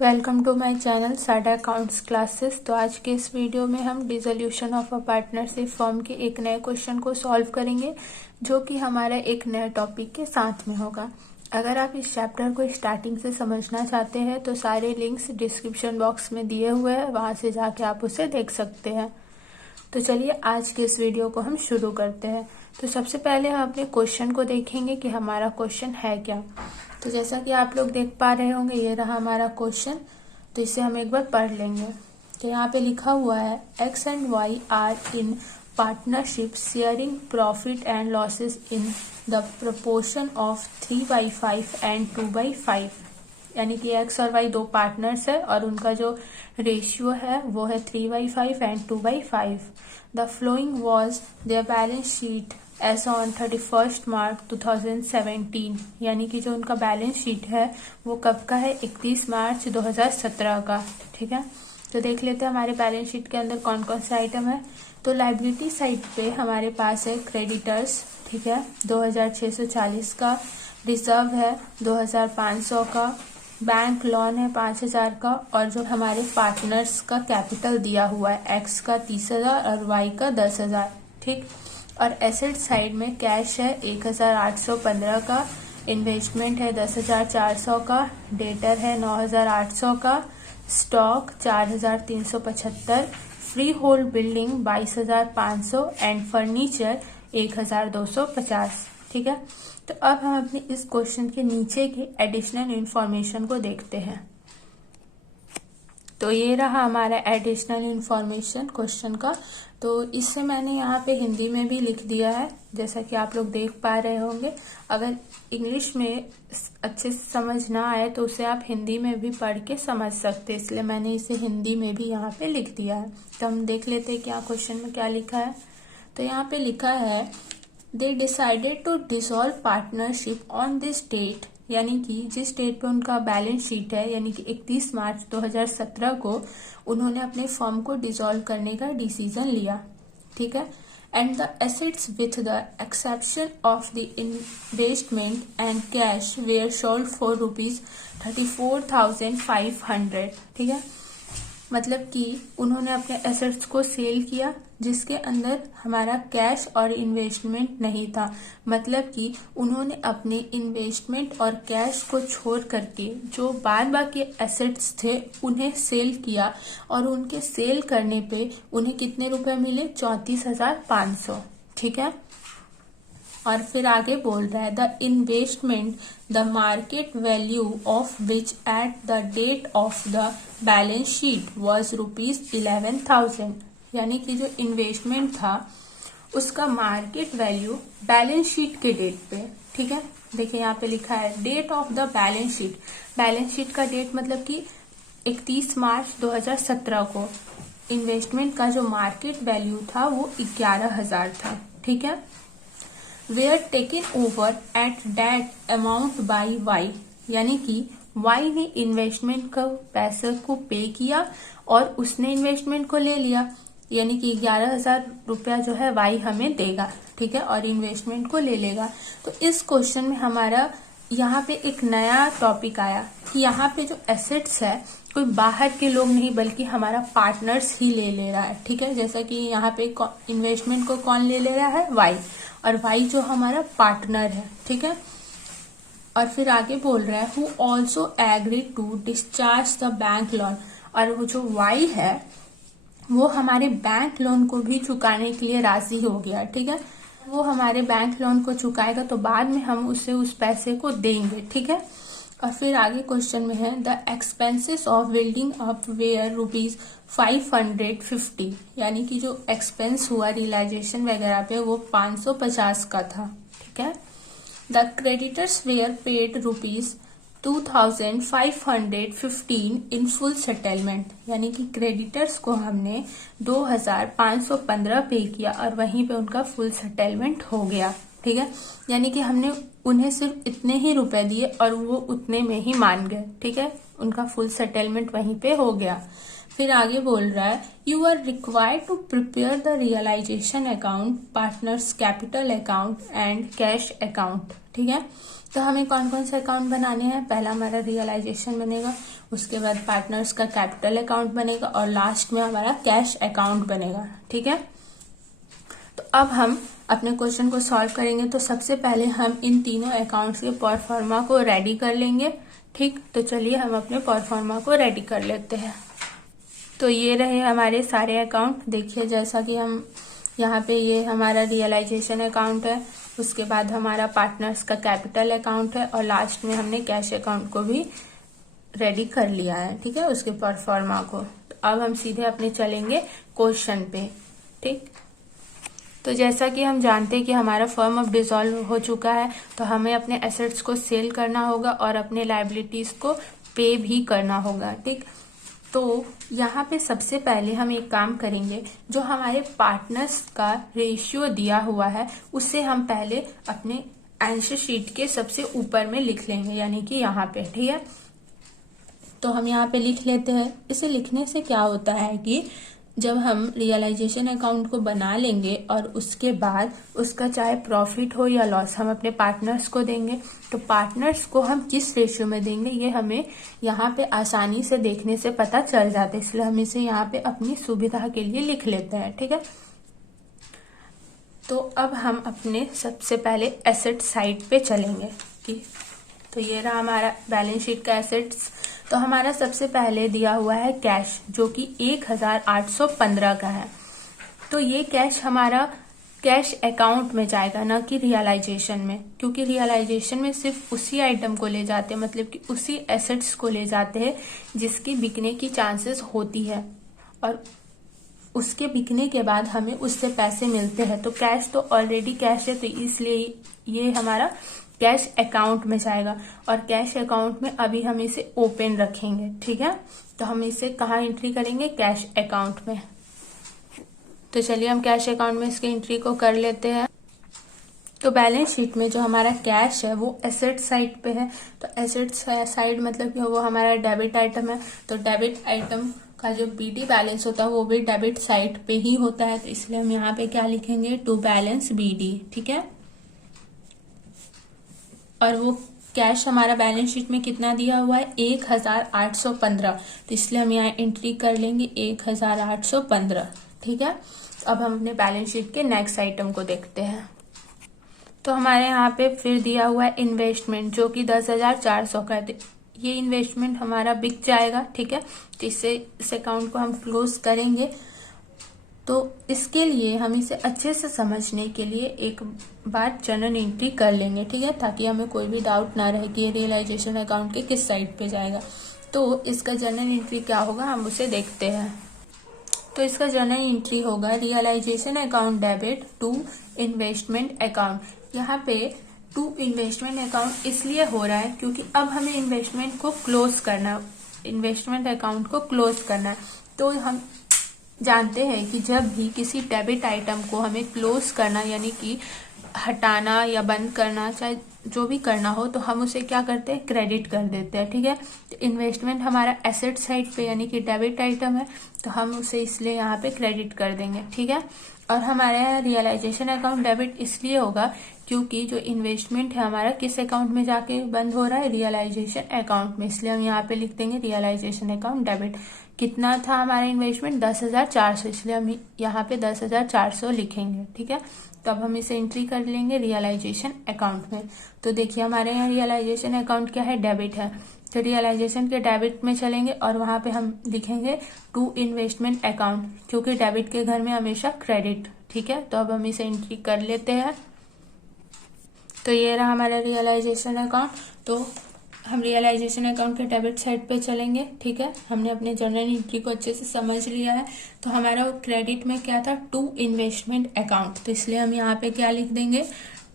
Welcome to my channel साडा accounts classes. तो आज के इस वीडियो में हम dissolution of a partnership form के एक नए क्वेश्चन को सॉल्व करेंगे, जो कि हमारा एक नए टॉपिक के साथ में होगा। अगर आप इस चैप्टर को स्टार्टिंग से समझना चाहते हैं तो सारे लिंक्स डिस्क्रिप्शन बॉक्स में दिए हुए हैं, वहां से जाके आप उसे देख सकते हैं। तो चलिए आज के इस वीडियो को हम शुरू करते हैं। तो सबसे पहले हम अपने क्वेश्चन को देखेंगे कि हमारा क्वेश्चन है क्या। तो जैसा कि आप लोग देख पा रहे होंगे, ये रहा हमारा क्वेश्चन। तो इसे हम एक बार पढ़ लेंगे। तो यहाँ पे लिखा हुआ है X and Y are in partnership sharing profit and losses in the proportion of 3/5 and 2/5। यानी कि X और Y दो पार्टनर्स है और उनका जो रेशियो है वो है 3/5 and 2/5। The following was their balance sheet as on 31 March 2017। यानी कि जो उनका बैलेंस शीट है वो कब का है, 31 मार्च 2017 का। ठीक है, तो देख लेते हैं हमारे बैलेंस शीट के अंदर कौन कौन से आइटम है। तो लाइबिलिटी साइड पे हमारे पास है क्रेडिटर्स, ठीक है, 2640 का। रिजर्व है 2500 का। बैंक लोन है 5000 का। और जो हमारे पार्टनर्स का कैपिटल दिया हुआ है, एक्स का 30,000 और वाई का 10,000। ठीक, और एसेट साइड में कैश है 1815 का। इन्वेस्टमेंट है 10,400 का। डेटर है 9,800 का। Stock 4,375। Free hold building 22,500 and furniture 1,250। ठीक है, तो अब हम अपने इस क्वेश्चन के नीचे के एडिशनल इंफॉर्मेशन को देखते हैं। तो ये रहा हमारा एडिशनल इंफॉर्मेशन क्वेश्चन का। तो इससे मैंने यहाँ पे हिंदी में भी लिख दिया है, जैसा कि आप लोग देख पा रहे होंगे। अगर इंग्लिश में अच्छे से समझ ना आए तो उसे आप हिंदी में भी पढ़ के समझ सकते हैं, इसलिए मैंने इसे हिंदी में भी यहाँ पे लिख दिया है। तो हम देख लेते हैं क्या क्वेश्चन में क्या लिखा है। तो यहाँ पे लिखा है they decided to dissolve partnership on this date. यानी कि जिस डेट पे उनका बैलेंस शीट है, यानी कि 31 मार्च 2017 को उन्होंने अपने फर्म को डिसॉल्व करने का डिसीजन लिया। ठीक है, and the assets with the exception of the investment and cash were sold for ₹34,500। ठीक है, मतलब कि उन्होंने अपने एसेट्स को सेल किया जिसके अंदर हमारा कैश और इन्वेस्टमेंट नहीं था। मतलब कि उन्होंने अपने इन्वेस्टमेंट और कैश को छोड़ करके जो बाद बाकी एसेट्स थे उन्हें सेल किया, और उनके सेल करने पे उन्हें कितने रुपए मिले, 34,500। ठीक है, और फिर आगे बोल रहा है the investment the market value of which at the date of the balance sheet was ₹11,000। यानी कि जो इन्वेस्टमेंट था उसका मार्केट वैल्यू बैलेंस शीट के डेट पे, ठीक है, देखिए यहाँ पे लिखा है date of the balance sheet. Balance sheet का डेट मतलब कि 31 मार्च 2017 को इन्वेस्टमेंट का जो मार्केट वैल्यू था वो 11,000 था। ठीक है, were taken over at that amount by Y. यानी कि वाई ने इन्वेस्टमेंट का पैसे को पे किया और उसने इन्वेस्टमेंट को ले लिया। यानी कि 11,000 रुपया जो है वाई हमें देगा, ठीक है, और इन्वेस्टमेंट को ले लेगा। तो इस क्वेश्चन में हमारा यहाँ पे एक नया टॉपिक आया कि यहाँ पे जो एसेट्स है कोई बाहर के लोग नहीं बल्कि हमारा पार्टनर्स ही ले रहा है। ठीक है, जैसा कि यहाँ पे इन्वेस्टमेंट को कौन ले रहा है, वाई, और वाई जो हमारा पार्टनर है। ठीक है, और फिर आगे बोल रहा है who also agreed to discharge the bank loan. और वो जो वाई है वो हमारे बैंक लोन को भी चुकाने के लिए राजी हो गया। ठीक है, वो हमारे बैंक लोन को चुकाएगा तो बाद में हम उसे उस पैसे को देंगे। ठीक है, और फिर आगे क्वेश्चन में है the expenses of building up were ₹550। यानी कि जो एक्सपेंस हुआ रियलाइजेशन वगैरह पे वो 550 का था। ठीक है, the creditors were paid ₹2,515 in full settlement. यानी कि क्रेडिटर्स को हमने 2,515 पे किया और वहीं पे उनका फुल सेटलमेंट हो गया। ठीक है, यानी कि हमने उन्हें सिर्फ इतने ही रुपए दिए और वो उतने में ही मान गए। ठीक है, उनका फुल सेटलमेंट वहीं पे हो गया। फिर आगे बोल रहा है you are required to prepare the realisation account, partners capital account and cash account. ठीक है, तो हमें कौन कौन से अकाउंट बनाने हैं? पहला हमारा रियलाइजेशन बनेगा, उसके बाद पार्टनर्स का कैपिटल अकाउंट बनेगा और लास्ट में हमारा कैश अकाउंट बनेगा। ठीक है, तो अब हम अपने क्वेश्चन को सॉल्व करेंगे। तो सबसे पहले हम इन तीनों अकाउंट्स के परफॉर्मा को रेडी कर लेंगे। ठीक, तो चलिए हम अपने परफॉर्मा को रेडी कर लेते हैं। तो ये रहे हमारे सारे अकाउंट। देखिए जैसा कि हम यहाँ पे, ये हमारा रियलाइजेशन अकाउंट है, उसके बाद हमारा पार्टनर्स का कैपिटल अकाउंट है और लास्ट में हमने कैश अकाउंट को भी रेडी कर लिया है। ठीक है, उसके परफॉर्मा को। तो अब हम सीधे अपने चलेंगे क्वेश्चन पे। ठीक, तो जैसा कि हम जानते हैं कि हमारा फर्म अब डिसॉल्व हो चुका है, तो हमें अपने एसेट्स को सेल करना होगा और अपने लायबिलिटीज को पे भी करना होगा। ठीक, तो यहाँ पे सबसे पहले हम एक काम करेंगे, जो हमारे पार्टनर्स का रेशियो दिया हुआ है उसे हम पहले अपने आंसर शीट के सबसे ऊपर में लिख लेंगे, यानी कि यहाँ पे। ठीक है, तो हम यहाँ पे लिख लेते हैं। इसे लिखने से क्या होता है कि जब हम रियलाइजेशन अकाउंट को बना लेंगे और उसके बाद उसका चाहे प्रॉफिट हो या लॉस हम अपने पार्टनर्स को देंगे, तो पार्टनर्स को हम किस रेशियो में देंगे ये हमें यहाँ पे आसानी से देखने से पता चल जाता है, इसलिए हम इसे यहाँ पे अपनी सुविधा के लिए लिख लेते हैं। ठीक है, तो अब हम अपने सबसे पहले एसेट साइड पे चलेंगे। तो ये रहा हमारा बैलेंस शीट का एसेट्स। तो हमारा सबसे पहले दिया हुआ है कैश, जो कि 1815 का है। तो ये कैश हमारा कैश अकाउंट में जाएगा, ना कि रियलाइजेशन में, क्योंकि रियलाइजेशन में सिर्फ उसी आइटम को ले जाते हैं, मतलब कि उसी एसेट्स को ले जाते हैं जिसकी बिकने की चांसेस होती है और उसके बिकने के बाद हमें उससे पैसे मिलते हैं। तो कैश तो ऑलरेडी कैश है, तो इसलिए ये हमारा कैश अकाउंट में जाएगा और कैश अकाउंट में अभी हम इसे ओपन रखेंगे। ठीक है, तो हम इसे कहाँ एंट्री करेंगे? कैश अकाउंट में। तो चलिए हम कैश अकाउंट में इसकी एंट्री को कर लेते हैं। तो बैलेंस शीट में जो हमारा कैश है वो एसेट साइड पे है। तो एसेट साइड मतलब कि वो हमारा डेबिट आइटम है, तो डेबिट आइटम का जो बीडी बैलेंस होता है वो भी डेबिट साइड पे ही होता है। तो इसलिए हम यहाँ पे क्या लिखेंगे? To balance b d. ठीक है, और वो कैश हमारा बैलेंस शीट में कितना दिया हुआ है? 1815। तो इसलिए हम यहाँ एंट्री कर लेंगे 1815। ठीक है, तो अब हम अपने बैलेंस शीट के नेक्स्ट आइटम को देखते हैं। तो हमारे यहाँ पे फिर दिया हुआ है इन्वेस्टमेंट, जो कि 10,400 का है। ये इन्वेस्टमेंट हमारा बिक जाएगा। ठीक है, तो इससे इस अकाउंट को हम क्लोज करेंगे। तो इसके लिए हम इसे अच्छे से समझने के लिए एक बार जर्नल एंट्री कर लेंगे। ठीक है, ताकि हमें कोई भी डाउट ना रहे कि ये रियलाइजेशन अकाउंट के किस साइड पे जाएगा। तो इसका जर्नल एंट्री क्या होगा हम उसे देखते हैं। तो इसका जर्नल एंट्री होगा realisation account debit to investment account. यहाँ पे टू इन्वेस्टमेंट अकाउंट इसलिए हो रहा है क्योंकि अब हमें इन्वेस्टमेंट को क्लोज करना है, इन्वेस्टमेंट अकाउंट को क्लोज करना है। तो हम जानते हैं कि जब भी किसी डेबिट आइटम को हमें क्लोज करना यानी कि हटाना या बंद करना, चाहे जो भी करना हो, तो हम उसे क्या करते हैं? क्रेडिट कर देते हैं। ठीक है, तो इन्वेस्टमेंट हमारा एसेट साइड पे यानी कि डेबिट आइटम है, तो हम उसे इसलिए यहाँ पे क्रेडिट कर देंगे। ठीक है, और हमारे यहाँ रियलाइजेशन अकाउंट डेबिट इसलिए होगा क्योंकि जो इन्वेस्टमेंट है हमारा किस अकाउंट में जाके बंद हो रहा है? रियलाइजेशन अकाउंट में। इसलिए हम यहाँ पे लिख देंगे रियलाइजेशन अकाउंट डेबिट। कितना था हमारा इन्वेस्टमेंट? 10,400, इसलिए हम यहाँ पे 10,400 लिखेंगे। ठीक है, तो अब हम इसे एंट्री कर लेंगे रियलाइजेशन अकाउंट में। तो देखिए हमारे यहाँ रियलाइजेशन अकाउंट क्या है? डेबिट है। तो रियलाइजेशन के डेबिट में चलेंगे और वहां पे हम लिखेंगे टू इन्वेस्टमेंट अकाउंट, क्योंकि डेबिट के घर में हमेशा क्रेडिट। ठीक है, तो अब हम इसे एंट्री कर लेते हैं। तो ये रहा हमारा रियलाइजेशन अकाउंट। तो हम रियलाइजेशन अकाउंट के डेबिट साइड पे चलेंगे। ठीक है, हमने अपने जर्नल एंट्री को अच्छे से समझ लिया है। तो हमारा वो क्रेडिट में क्या था? To investment account. तो इसलिए हम यहाँ पे क्या लिख देंगे?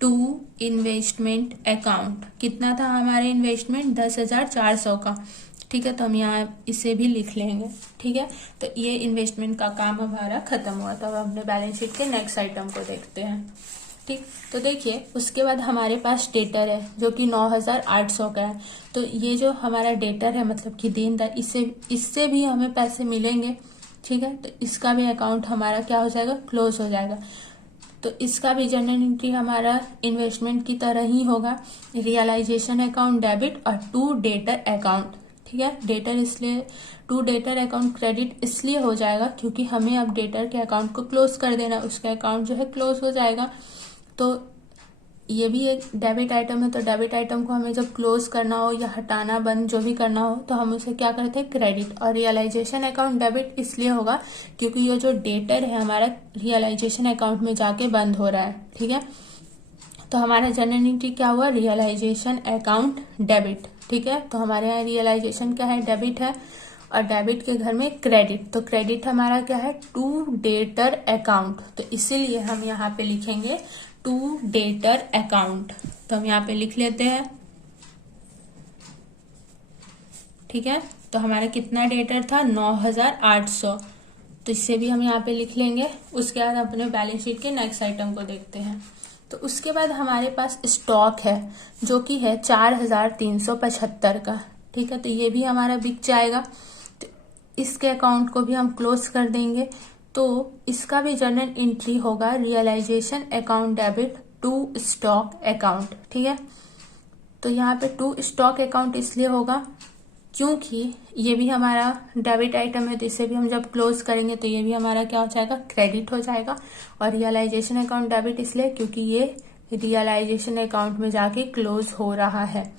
To investment account. कितना था हमारा इन्वेस्टमेंट? 10,400 का। ठीक है, तो हम यहाँ इसे भी लिख लेंगे। ठीक है, तो ये इन्वेस्टमेंट का काम हमारा खत्म हुआ। तो अब अपने बैलेंस शीट के नेक्स्ट आइटम को देखते हैं। ठीक। तो देखिए उसके बाद हमारे पास डेटर है जो कि 9,800 का है। तो ये जो हमारा डेटर है मतलब कि देनदार, इससे भी हमें पैसे मिलेंगे। ठीक है, तो इसका भी अकाउंट हमारा क्या हो जाएगा, क्लोज हो जाएगा। तो इसका भी जनरल एंट्री हमारा इन्वेस्टमेंट की तरह ही होगा, रियलाइजेशन अकाउंट डेबिट और टू डेटर अकाउंट। ठीक है, डेटर इसलिए टू डेटर अकाउंट क्रेडिट इसलिए हो जाएगा क्योंकि हमें अब डेटर के अकाउंट को क्लोज कर देना, उसका अकाउंट जो है क्लोज हो जाएगा। तो ये भी एक डेबिट आइटम है, तो डेबिट आइटम को हमें जब क्लोज करना हो या हटाना बंद जो भी करना हो तो हम उसे क्या करते हैं, क्रेडिट। और रियलाइजेशन अकाउंट डेबिट इसलिए होगा क्योंकि ये जो डेटर है हमारा रियलाइजेशन अकाउंट में जाके बंद हो रहा है। ठीक है, तो हमारा जनरल एंट्री क्या हुआ, रियलाइजेशन अकाउंट डेबिट। ठीक है, तो हमारे यहाँ रियलाइजेशन क्या है, डेबिट है, और डेबिट के घर में क्रेडिट। तो क्रेडिट हमारा क्या है, टू डेटर अकाउंट। तो इसीलिए हम यहाँ पे लिखेंगे टू डेटर अकाउंट। तो हम यहाँ पे लिख लेते हैं। ठीक है, तो हमारा कितना डेटर था, 9,800। तो इससे भी हम यहाँ पे लिख लेंगे। उसके बाद अपने बैलेंस शीट के नेक्स्ट आइटम को देखते हैं। तो उसके बाद हमारे पास स्टॉक है जो कि है 4,375 का। ठीक है, तो ये भी हमारा बिक जाएगा। तो इसके अकाउंट को भी हम क्लोज कर देंगे। तो इसका भी जनरल एंट्री होगा realisation account debit to stock account. ठीक है, तो यहाँ पे टू स्टॉक अकाउंट इसलिए होगा क्योंकि ये भी हमारा डेबिट आइटम है, तो इसे भी हम जब क्लोज करेंगे तो ये भी हमारा क्या हो जाएगा, क्रेडिट हो जाएगा। और रियलाइजेशन अकाउंट डेबिट इसलिए क्योंकि ये रियलाइजेशन अकाउंट में जाके क्लोज हो रहा है।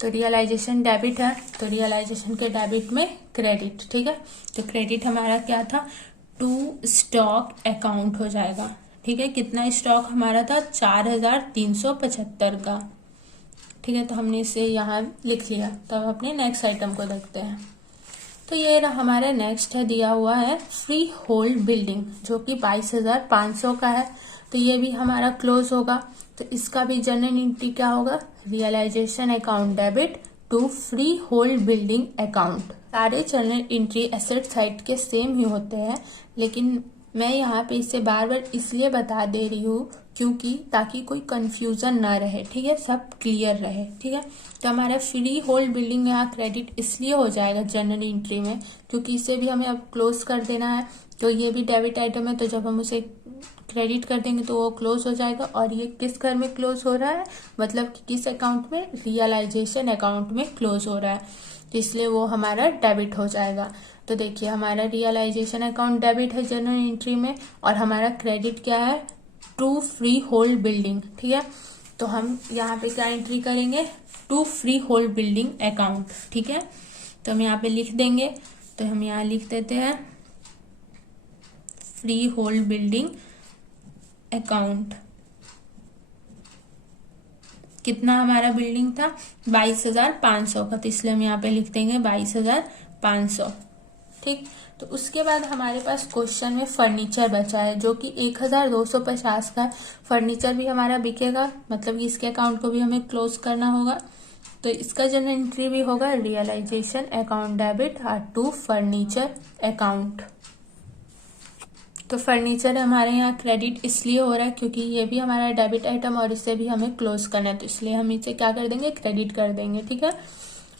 तो रियलाइजेशन डेबिट है, तो रियलाइजेशन के डेबिट में क्रेडिट। ठीक है, तो क्रेडिट हमारा क्या था, टू स्टॉक अकाउंट हो जाएगा। ठीक है, कितना स्टॉक हमारा था, 4,375 का। ठीक है, तो हमने इसे यहाँ लिख लिया। तो अब अपने नेक्स्ट आइटम को देखते हैं। तो ये हमारे नेक्स्ट है, दिया हुआ है फ्री होल्ड बिल्डिंग जो कि 22,500 का है। तो ये भी हमारा क्लोज होगा। तो इसका भी जनरल एंट्री क्या होगा, realisation account debit to freehold building account. सारे जनरल एंट्री एसेट साइड के सेम ही होते हैं, लेकिन मैं यहाँ पे इसे बार बार इसलिए बता दे रही हूँ क्योंकि ताकि कोई कंफ्यूजन ना रहे। ठीक है, सब क्लियर रहे। ठीक है, तो हमारा फ्री होल्ड बिल्डिंग में यहाँ क्रेडिट इसलिए हो जाएगा जनरल एंट्री में क्योंकि इसे भी हमें अब क्लोज कर देना है। तो ये भी डेबिट आइटम है, तो जब हम उसे क्रेडिट कर देंगे तो वो क्लोज हो जाएगा। और ये किस घर में क्लोज हो रहा है, मतलब कि किस अकाउंट में, रियलाइजेशन अकाउंट में क्लोज हो रहा है, इसलिए वो हमारा डेबिट हो जाएगा। तो देखिए हमारा रियलाइजेशन अकाउंट डेबिट है जनरल एंट्री में, और हमारा क्रेडिट क्या है, टू फ्री होल्ड बिल्डिंग। ठीक है, तो हम यहाँ पे क्या एंट्री करेंगे, to freehold building account. ठीक है, तो हम यहाँ पे लिख देंगे। तो हम यहाँ लिख देते हैं फ्री होल्ड बिल्डिंग अकाउंट। कितना हमारा बिल्डिंग था, 22,500 का, तो इसलिए हम यहाँ पे लिख देंगे 22,500। ठीक, तो उसके बाद हमारे पास क्वेश्चन में फर्नीचर बचा है जो कि 1,250 का है। फर्नीचर भी हमारा बिकेगा, मतलब कि इसके अकाउंट को भी हमें क्लोज करना होगा। तो इसका जनरल एंट्री भी होगा realisation account debit to furniture account. तो फर्नीचर हमारे यहाँ क्रेडिट इसलिए हो रहा है क्योंकि ये भी हमारा डेबिट आइटम और इसे भी हमें क्लोज करना है, तो इसलिए हम इसे क्या कर देंगे, क्रेडिट कर देंगे। ठीक है,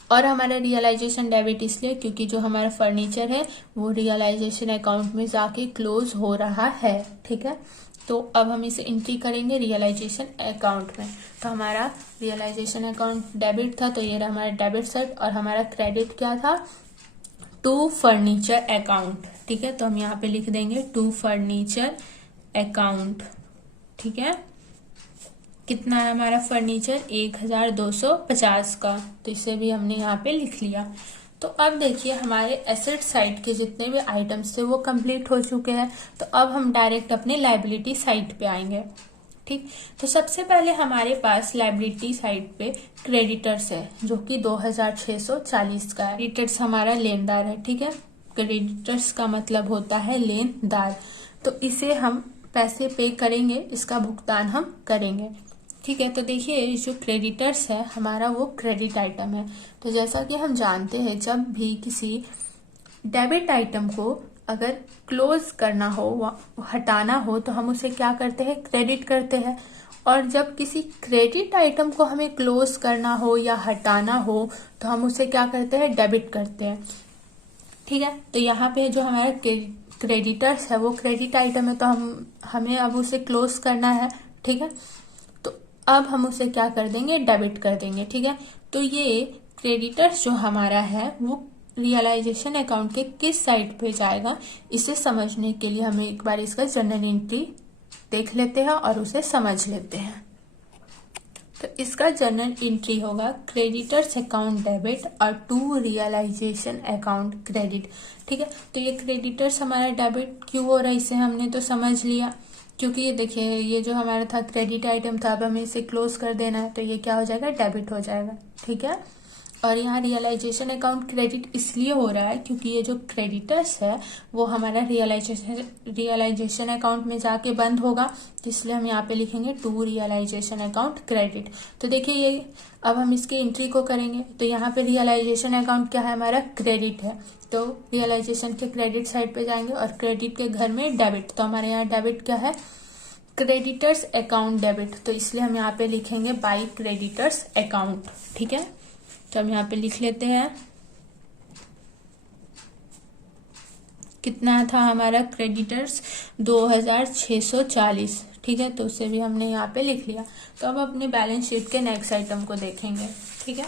और हमारा रियलाइजेशन डेबिट इसलिए क्योंकि जो हमारा फर्नीचर है वो रियलाइजेशन अकाउंट में जाके क्लोज हो रहा है। ठीक है, तो अब हम इसे एंट्री करेंगे रियलाइजेशन अकाउंट में। तो हमारा रियलाइजेशन अकाउंट डेबिट था, तो ये रहा हमारा डेबिट साइड, और हमारा क्रेडिट क्या था, टू फर्नीचर अकाउंट। ठीक है, तो हम यहाँ पे लिख देंगे टू फर्नीचर अकाउंट। ठीक है, कितना है हमारा फर्नीचर, 1,250 का, तो इसे भी हमने यहाँ पे लिख लिया। तो अब देखिए हमारे एसेट साइड के जितने भी आइटम्स थे वो कंप्लीट हो चुके हैं। तो अब हम डायरेक्ट अपने लायबिलिटी साइड पे आएंगे। ठीक, तो सबसे पहले हमारे पास लायबिलिटी साइड पे क्रेडिटर्स है जो कि 2,640 का है। क्रेडिटर्स हमारा लेनदार है। ठीक है, क्रेडिटर्स का मतलब होता है लेनदार, तो इसे हम पैसे पे करेंगे, इसका भुगतान हम करेंगे। ठीक है, तो देखिए जो क्रेडिटर्स है हमारा वो क्रेडिट आइटम है। तो जैसा कि हम जानते हैं जब भी किसी डेबिट आइटम को अगर क्लोज करना हो, हटाना हो, तो हम उसे क्या करते हैं, क्रेडिट करते हैं। और जब किसी क्रेडिट आइटम को हमें क्लोज करना हो या हटाना हो तो हम उसे क्या करते हैं, डेबिट करते हैं। ठीक है, तो यहाँ पे जो हमारा क्रेडिटर्स है वो क्रेडिट आइटम है, तो हमें अब उसे क्लोज करना है। ठीक है, तो अब हम उसे क्या कर देंगे, डेबिट कर देंगे। ठीक है, तो ये क्रेडिटर्स जो हमारा है वो रियलाइजेशन अकाउंट के किस साइड पे जाएगा, इसे समझने के लिए हमें एक बार इसका जर्नल एंट्री देख लेते हैं और उसे समझ लेते हैं। तो इसका जर्नल एंट्री होगा क्रेडिटर्स अकाउंट डेबिट और टू रियलाइजेशन अकाउंट क्रेडिट। ठीक है, तो ये क्रेडिटर्स हमारा डेबिट क्यों हो रहा है इसे हमने तो समझ लिया, क्योंकि ये देखिए ये जो हमारा था क्रेडिट आइटम था, अब हमें इसे क्लोज कर देना है, तो ये क्या हो जाएगा, डेबिट हो जाएगा। ठीक है, और यहाँ रियलाइजेशन अकाउंट क्रेडिट इसलिए हो रहा है क्योंकि ये जो क्रेडिटर्स है वो हमारा रियलाइजेशन अकाउंट में जाके बंद होगा, तो इसलिए हम यहाँ पे लिखेंगे टू रियलाइजेशन अकाउंट क्रेडिट। तो देखिए ये अब हम इसके एंट्री को करेंगे, तो यहाँ पे रियलाइजेशन अकाउंट क्या है, हमारा क्रेडिट है, तो रियलाइजेशन के क्रेडिट साइड पे जाएंगे और क्रेडिट के घर में डेबिट, तो हमारे यहाँ डेबिट क्या है, क्रेडिटर्स अकाउंट डेबिट, तो इसलिए हम यहाँ पे लिखेंगे बाई क्रेडिटर्स अकाउंट। ठीक है, तो हम यहाँ पे लिख लेते हैं कितना था हमारा क्रेडिटर्स 2640। ठीक है, तो उसे भी हमने यहाँ पे लिख लिया। तो अब अपने बैलेंस शीट के नेक्स्ट आइटम को देखेंगे। ठीक है,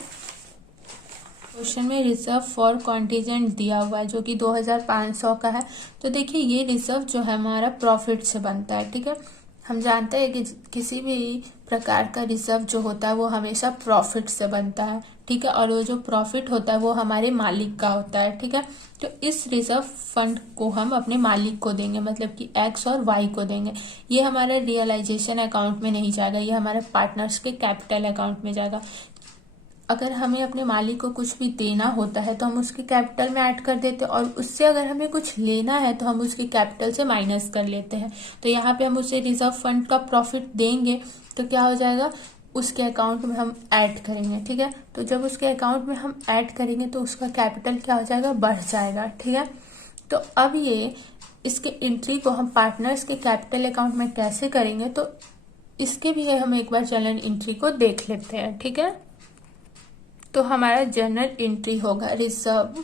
क्वेश्चन में रिजर्व फॉर कॉन्टीजेंट दिया हुआ है जो कि 2500 का है। तो देखिए ये रिजर्व जो है हमारा प्रॉफिट से बनता है। ठीक है, हम जानते हैं कि किसी भी प्रकार का रिजर्व जो होता है वो हमेशा प्रॉफिट से बनता है। ठीक है, और वो जो प्रॉफिट होता है वो हमारे मालिक का होता है। ठीक है, तो इस रिजर्व फंड को हम अपने मालिक को देंगे, मतलब कि एक्स और वाई को देंगे। ये हमारा रियलाइजेशन अकाउंट में नहीं जाएगा, ये हमारे पार्टनर्स के कैपिटल अकाउंट में जाएगा। अगर हमें अपने मालिक को कुछ भी देना होता है तो हम उसके कैपिटल में ऐड कर देते हैं, और उससे अगर हमें कुछ लेना है तो हम उसके कैपिटल से माइनस कर लेते हैं। तो यहाँ पे हम उसे रिजर्व फंड का प्रॉफिट देंगे तो क्या हो जाएगा, उसके अकाउंट में हम ऐड करेंगे। ठीक है, तो जब उसके अकाउंट में हम ऐड करेंगे तो उसका कैपिटल क्या हो जाएगा, बढ़ जाएगा। ठीक है, तो अब ये इसके एंट्री को हम पार्टनर्स के कैपिटल अकाउंट में कैसे करेंगे, तो इसके भी हम एक बार जर्नल एंट्री को देख लेते हैं। ठीक है, तो हमारा जर्नल एंट्री होगा रिजर्व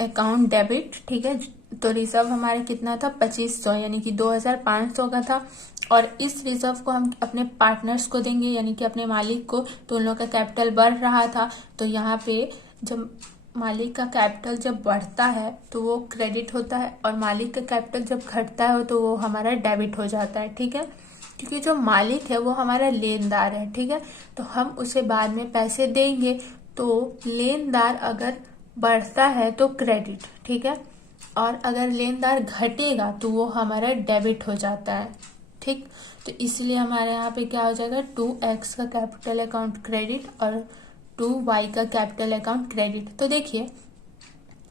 अकाउंट डेबिट। ठीक है, तो रिजर्व हमारे कितना था, 2500, यानी कि 2500 का था, और इस रिजर्व को हम अपने पार्टनर्स को देंगे, यानी कि अपने मालिक को। तो उन लोगों का कैपिटल बढ़ रहा था, तो यहाँ पे जब मालिक का कैपिटल जब बढ़ता है तो वो क्रेडिट होता है, और मालिक का कैपिटल जब घटता है तो वो हमारा डेबिट हो जाता है। ठीक है, क्योंकि जो मालिक है वो हमारा लेनदार है। ठीक है, तो हम उसे बाद में पैसे देंगे, तो लेनदार अगर बढ़ता है तो क्रेडिट। ठीक है, और अगर लेनदार घटेगा तो वो हमारा डेबिट हो जाता है। ठीक, तो इसलिए हमारे यहाँ पे क्या हो जाएगा, 2x का कैपिटल अकाउंट क्रेडिट और 2y का कैपिटल अकाउंट क्रेडिट। तो देखिए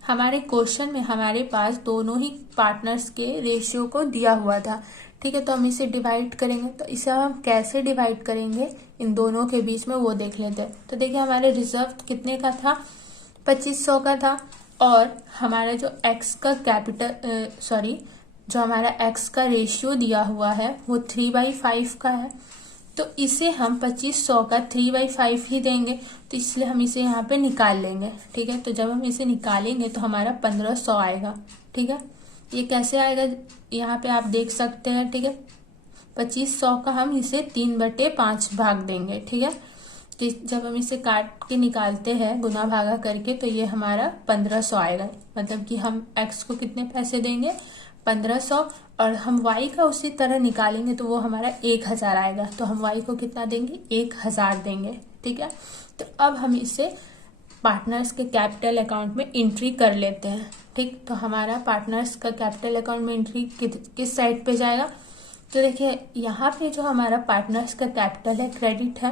हमारे क्वेश्चन में हमारे पास दोनों ही पार्टनर्स के रेशियो को दिया हुआ था। ठीक है, तो हम इसे डिवाइड करेंगे, तो इसे हम कैसे डिवाइड करेंगे इन दोनों के बीच में वो देख लेते हैं। तो देखिए हमारे रिजर्व कितने का था, 2500 का था, और हमारा जो एक्स का कैपिटल जो हमारा एक्स का रेशियो दिया हुआ है वो 3/5 का है। तो इसे हम 2500 का 3/5 ही देंगे, तो इसलिए हम इसे यहाँ पे निकाल लेंगे। ठीक है, तो जब हम इसे निकालेंगे तो हमारा 1500 आएगा। ठीक है, ये कैसे आएगा, यहाँ पे आप देख सकते हैं। ठीक है, 2500 का हम इसे 3/5 भाग देंगे। ठीक है, कि जब हम इसे काट के निकालते हैं गुना भागा करके तो ये हमारा 1500 आएगा, मतलब कि हम एक्स को कितने पैसे देंगे, 1500, और हम y का उसी तरह निकालेंगे तो वो हमारा 1000 आएगा, तो हम y को कितना देंगे, 1000 देंगे। ठीक है, तो अब हम इसे पार्टनर्स के कैपिटल अकाउंट में एंट्री कर लेते हैं। ठीक, तो हमारा पार्टनर्स का कैपिटल अकाउंट में एंट्री किस साइड पे जाएगा, तो देखिए यहाँ पे जो हमारा पार्टनर्स का कैपिटल है क्रेडिट है,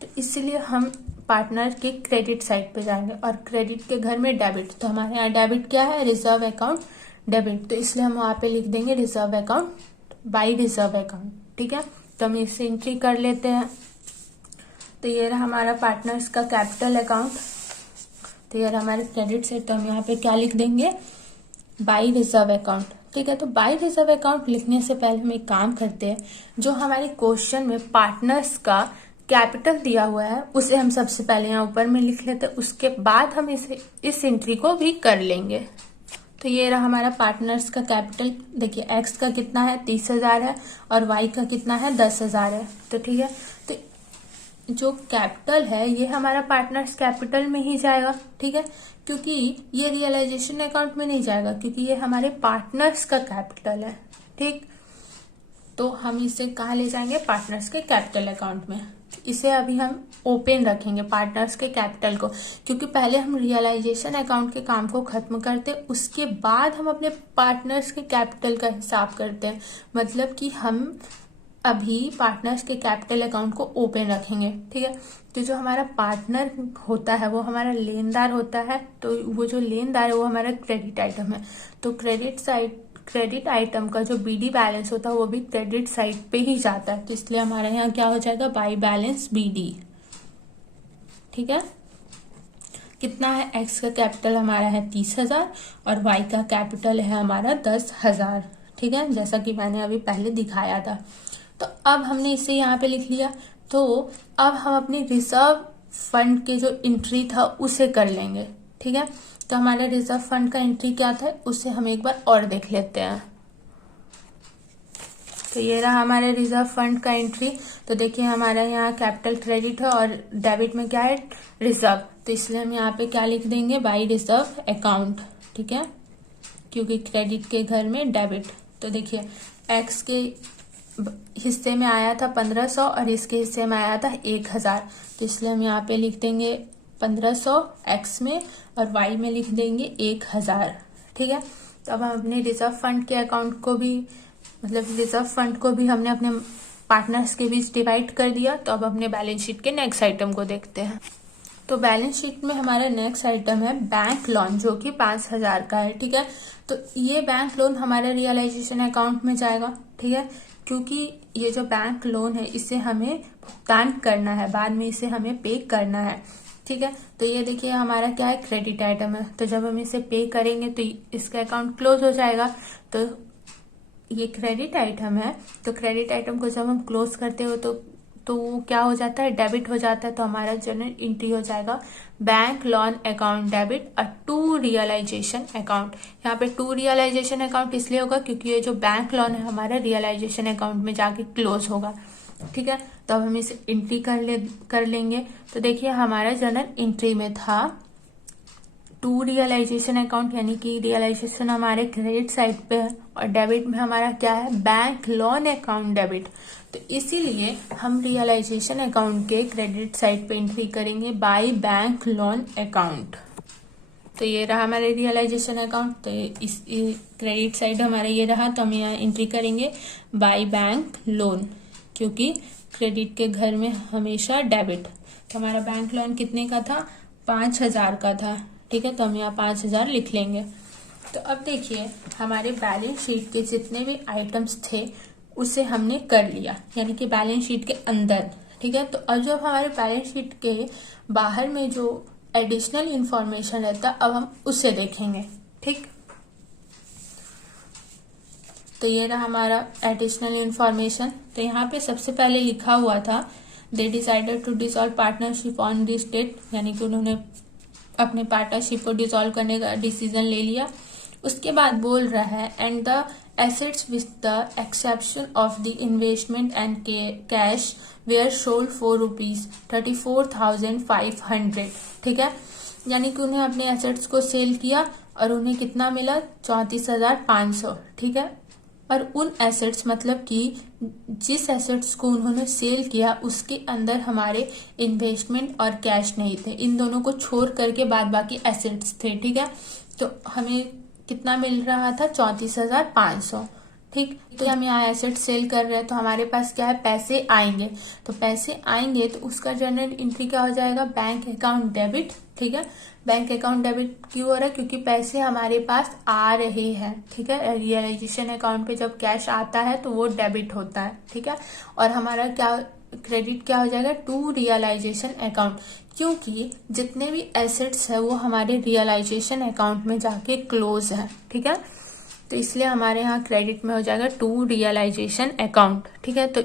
तो इसलिए हम पार्टनर के क्रेडिट साइड पे जाएंगे, और क्रेडिट के घर में डेबिट, तो हमारे यहाँ डेबिट क्या है, रिजर्व अकाउंट डेबिट, तो इसलिए हम वहाँ पे लिख देंगे reserve account by reserve account. ठीक है, तो हम इसे एंट्री कर लेते हैं। तो ये रहा हमारा पार्टनर्स का कैपिटल अकाउंट, तो ये रहा हमारे क्रेडिट से, तो हम यहाँ पे क्या लिख देंगे, बाई रिजर्व अकाउंट। ठीक है, तो बाई रिजर्व अकाउंट लिखने से पहले हम एक काम करते हैं, जो हमारे क्वेश्चन में पार्टनर्स का कैपिटल दिया हुआ है उसे हम सबसे पहले यहाँ ऊपर में लिख लेते हैं, उसके बाद हम इस एंट्री को भी कर लेंगे। तो ये रहा हमारा पार्टनर्स का कैपिटल। देखिए एक्स का कितना है 30,000 है और वाई का कितना है 10,000 है। तो ठीक है, तो जो कैपिटल है ये हमारा पार्टनर्स कैपिटल में ही जाएगा। ठीक है, क्योंकि ये रियलाइजेशन अकाउंट में नहीं जाएगा, क्योंकि ये हमारे पार्टनर्स का कैपिटल है। ठीक, तो हम इसे कहाँ ले जाएंगे, पार्टनर्स के कैपिटल अकाउंट में। इसे अभी हम ओपन रखेंगे पार्टनर्स के कैपिटल को, क्योंकि पहले हम रियलाइजेशन अकाउंट के काम को खत्म करते हैं, उसके बाद हम अपने पार्टनर्स के कैपिटल का हिसाब करते हैं। मतलब कि हम अभी पार्टनर्स के कैपिटल अकाउंट को ओपन रखेंगे। ठीक है, तो जो हमारा पार्टनर होता है वो हमारा लेनदार होता है, तो वो जो लेनदार है वो हमारा क्रेडिट आइटम है। तो क्रेडिट आइटम का जो बीडी बैलेंस होता है वो भी क्रेडिट साइड पे ही जाता है, तो इसलिए हमारे यहाँ क्या हो जाएगा, बाई बैलेंस बीडी। ठीक है, कितना है, एक्स का कैपिटल हमारा है 30,000 और वाई का कैपिटल है हमारा 10,000। ठीक है, जैसा कि मैंने अभी पहले दिखाया था। तो अब हमने इसे यहाँ पे लिख लिया, तो अब हम अपनी रिजर्व फंड के जो एंट्री था उसे कर लेंगे। ठीक है, तो हमारा रिजर्व फंड का एंट्री क्या था उसे हम एक बार और देख लेते हैं। तो ये रहा हमारे रिजर्व फंड का एंट्री। तो देखिए हमारा यहाँ कैपिटल क्रेडिट है और डेबिट में क्या है, रिजर्व, तो इसलिए हम यहाँ पे क्या लिख देंगे, बाई रिजर्व अकाउंट। ठीक है, क्योंकि क्रेडिट के घर में डेबिट। तो देखिए एक्स के हिस्से में आया था 1500 और इसके हिस्से में आया था 1000, तो इसलिए हम यहाँ पे लिख देंगे 1500 एक्स में और वाई में लिख देंगे 1000। ठीक है, तो अब हम अपने रिजर्व फंड के अकाउंट को भी, मतलब रिजर्व फंड को भी हमने अपने पार्टनर्स के बीच डिवाइड कर दिया। तो अब अपने बैलेंस शीट के नेक्स्ट आइटम को देखते हैं। तो बैलेंस शीट में हमारा नेक्स्ट आइटम है बैंक लोन, जो कि 5,000 का है। ठीक है, तो ये बैंक लोन हमारे रियलाइजेशन अकाउंट में जाएगा। ठीक है, क्योंकि ये जो बैंक लोन है इसे हमें भुगतान करना है, बाद में इसे हमें पे करना है। ठीक है, तो ये देखिए हमारा क्या है, क्रेडिट आइटम है, तो जब हम इसे पे करेंगे तो इसका अकाउंट क्लोज हो जाएगा। तो ये क्रेडिट आइटम है, तो क्रेडिट आइटम को जब हम क्लोज करते हो तो वो क्या हो जाता है, डेबिट हो जाता है। तो हमारा जनरल एंट्री हो जाएगा bank loan account debit to realisation account. यहाँ पे टू रियलाइजेशन अकाउंट इसलिए होगा क्योंकि ये जो बैंक लोन है हमारा रियलाइजेशन अकाउंट में जाके क्लोज होगा। ठीक है, तो अब हम इसे एंट्री कर लेंगे। तो देखिए हमारा जनरल एंट्री में था टू रियलाइजेशन अकाउंट, यानी कि रियलाइजेशन हमारे क्रेडिट साइड पे है और डेबिट में हमारा क्या है, बैंक लोन अकाउंट डेबिट। तो इसीलिए हम रियलाइजेशन अकाउंट के क्रेडिट साइड पे एंट्री करेंगे बाय बैंक लोन अकाउंट। तो ये रहा हमारे रियलाइजेशन अकाउंट, तो इस क्रेडिट साइड हमारा ये रहा, तो हम यहाँ एंट्री करेंगे बाय बैंक लोन, क्योंकि क्रेडिट के घर में हमेशा डेबिट। तो हमारा बैंक लोन कितने का था, 5,000 का था। ठीक है, तो हम यहाँ 5,000 लिख लेंगे। तो अब देखिए हमारे बैलेंस शीट के जितने भी आइटम्स थे उसे हमने कर लिया, यानी कि बैलेंस शीट के अंदर। ठीक है, तो अब जब हमारे बैलेंस शीट के बाहर में जो एडिशनल इंफॉर्मेशन रहता अब हम उसे देखेंगे। ठीक, तो ये रहा हमारा एडिशनल इंफॉर्मेशन। तो यहाँ पे सबसे पहले लिखा हुआ था they decided to dissolve partnership on this date, यानी कि उन्होंने अपने पार्टनरशिप को डिसॉल्व करने का डिसीजन ले लिया। उसके बाद बोल रहा है and the assets with the exception of the investment and cash were sold for ₹34,500। ठीक है, यानी कि उन्हें अपने एसेट्स को सेल किया और उन्हें कितना मिला, 34,500। ठीक है, और उन एसेट्स मतलब कि जिस एसेट्स को उन्होंने सेल किया उसके अंदर हमारे इन्वेस्टमेंट और कैश नहीं थे, इन दोनों को छोड़ करके बाद बाकी एसेट्स थे। ठीक है, तो हमें कितना मिल रहा था, 34,500। ठीक, तो हम यहाँ एसेट सेल कर रहे हैं तो हमारे पास क्या है, पैसे आएंगे। तो पैसे आएंगे तो उसका जनरल एंट्री क्या हो जाएगा, बैंक अकाउंट डेबिट। ठीक है, बैंक अकाउंट डेबिट क्यों हो रहा है, क्योंकि पैसे हमारे पास आ रहे हैं। ठीक है, रियलाइजेशन अकाउंट पे जब कैश आता है तो वो डेबिट होता है। ठीक है, और हमारा क्या क्रेडिट क्या हो जाएगा, टू रियलाइजेशन अकाउंट, क्योंकि जितने भी एसेट्स है वो हमारे रियलाइजेशन अकाउंट में जाके क्लोज है। ठीक है, तो इसलिए हमारे यहाँ क्रेडिट में हो जाएगा टू रियलाइजेशन अकाउंट। ठीक है, तो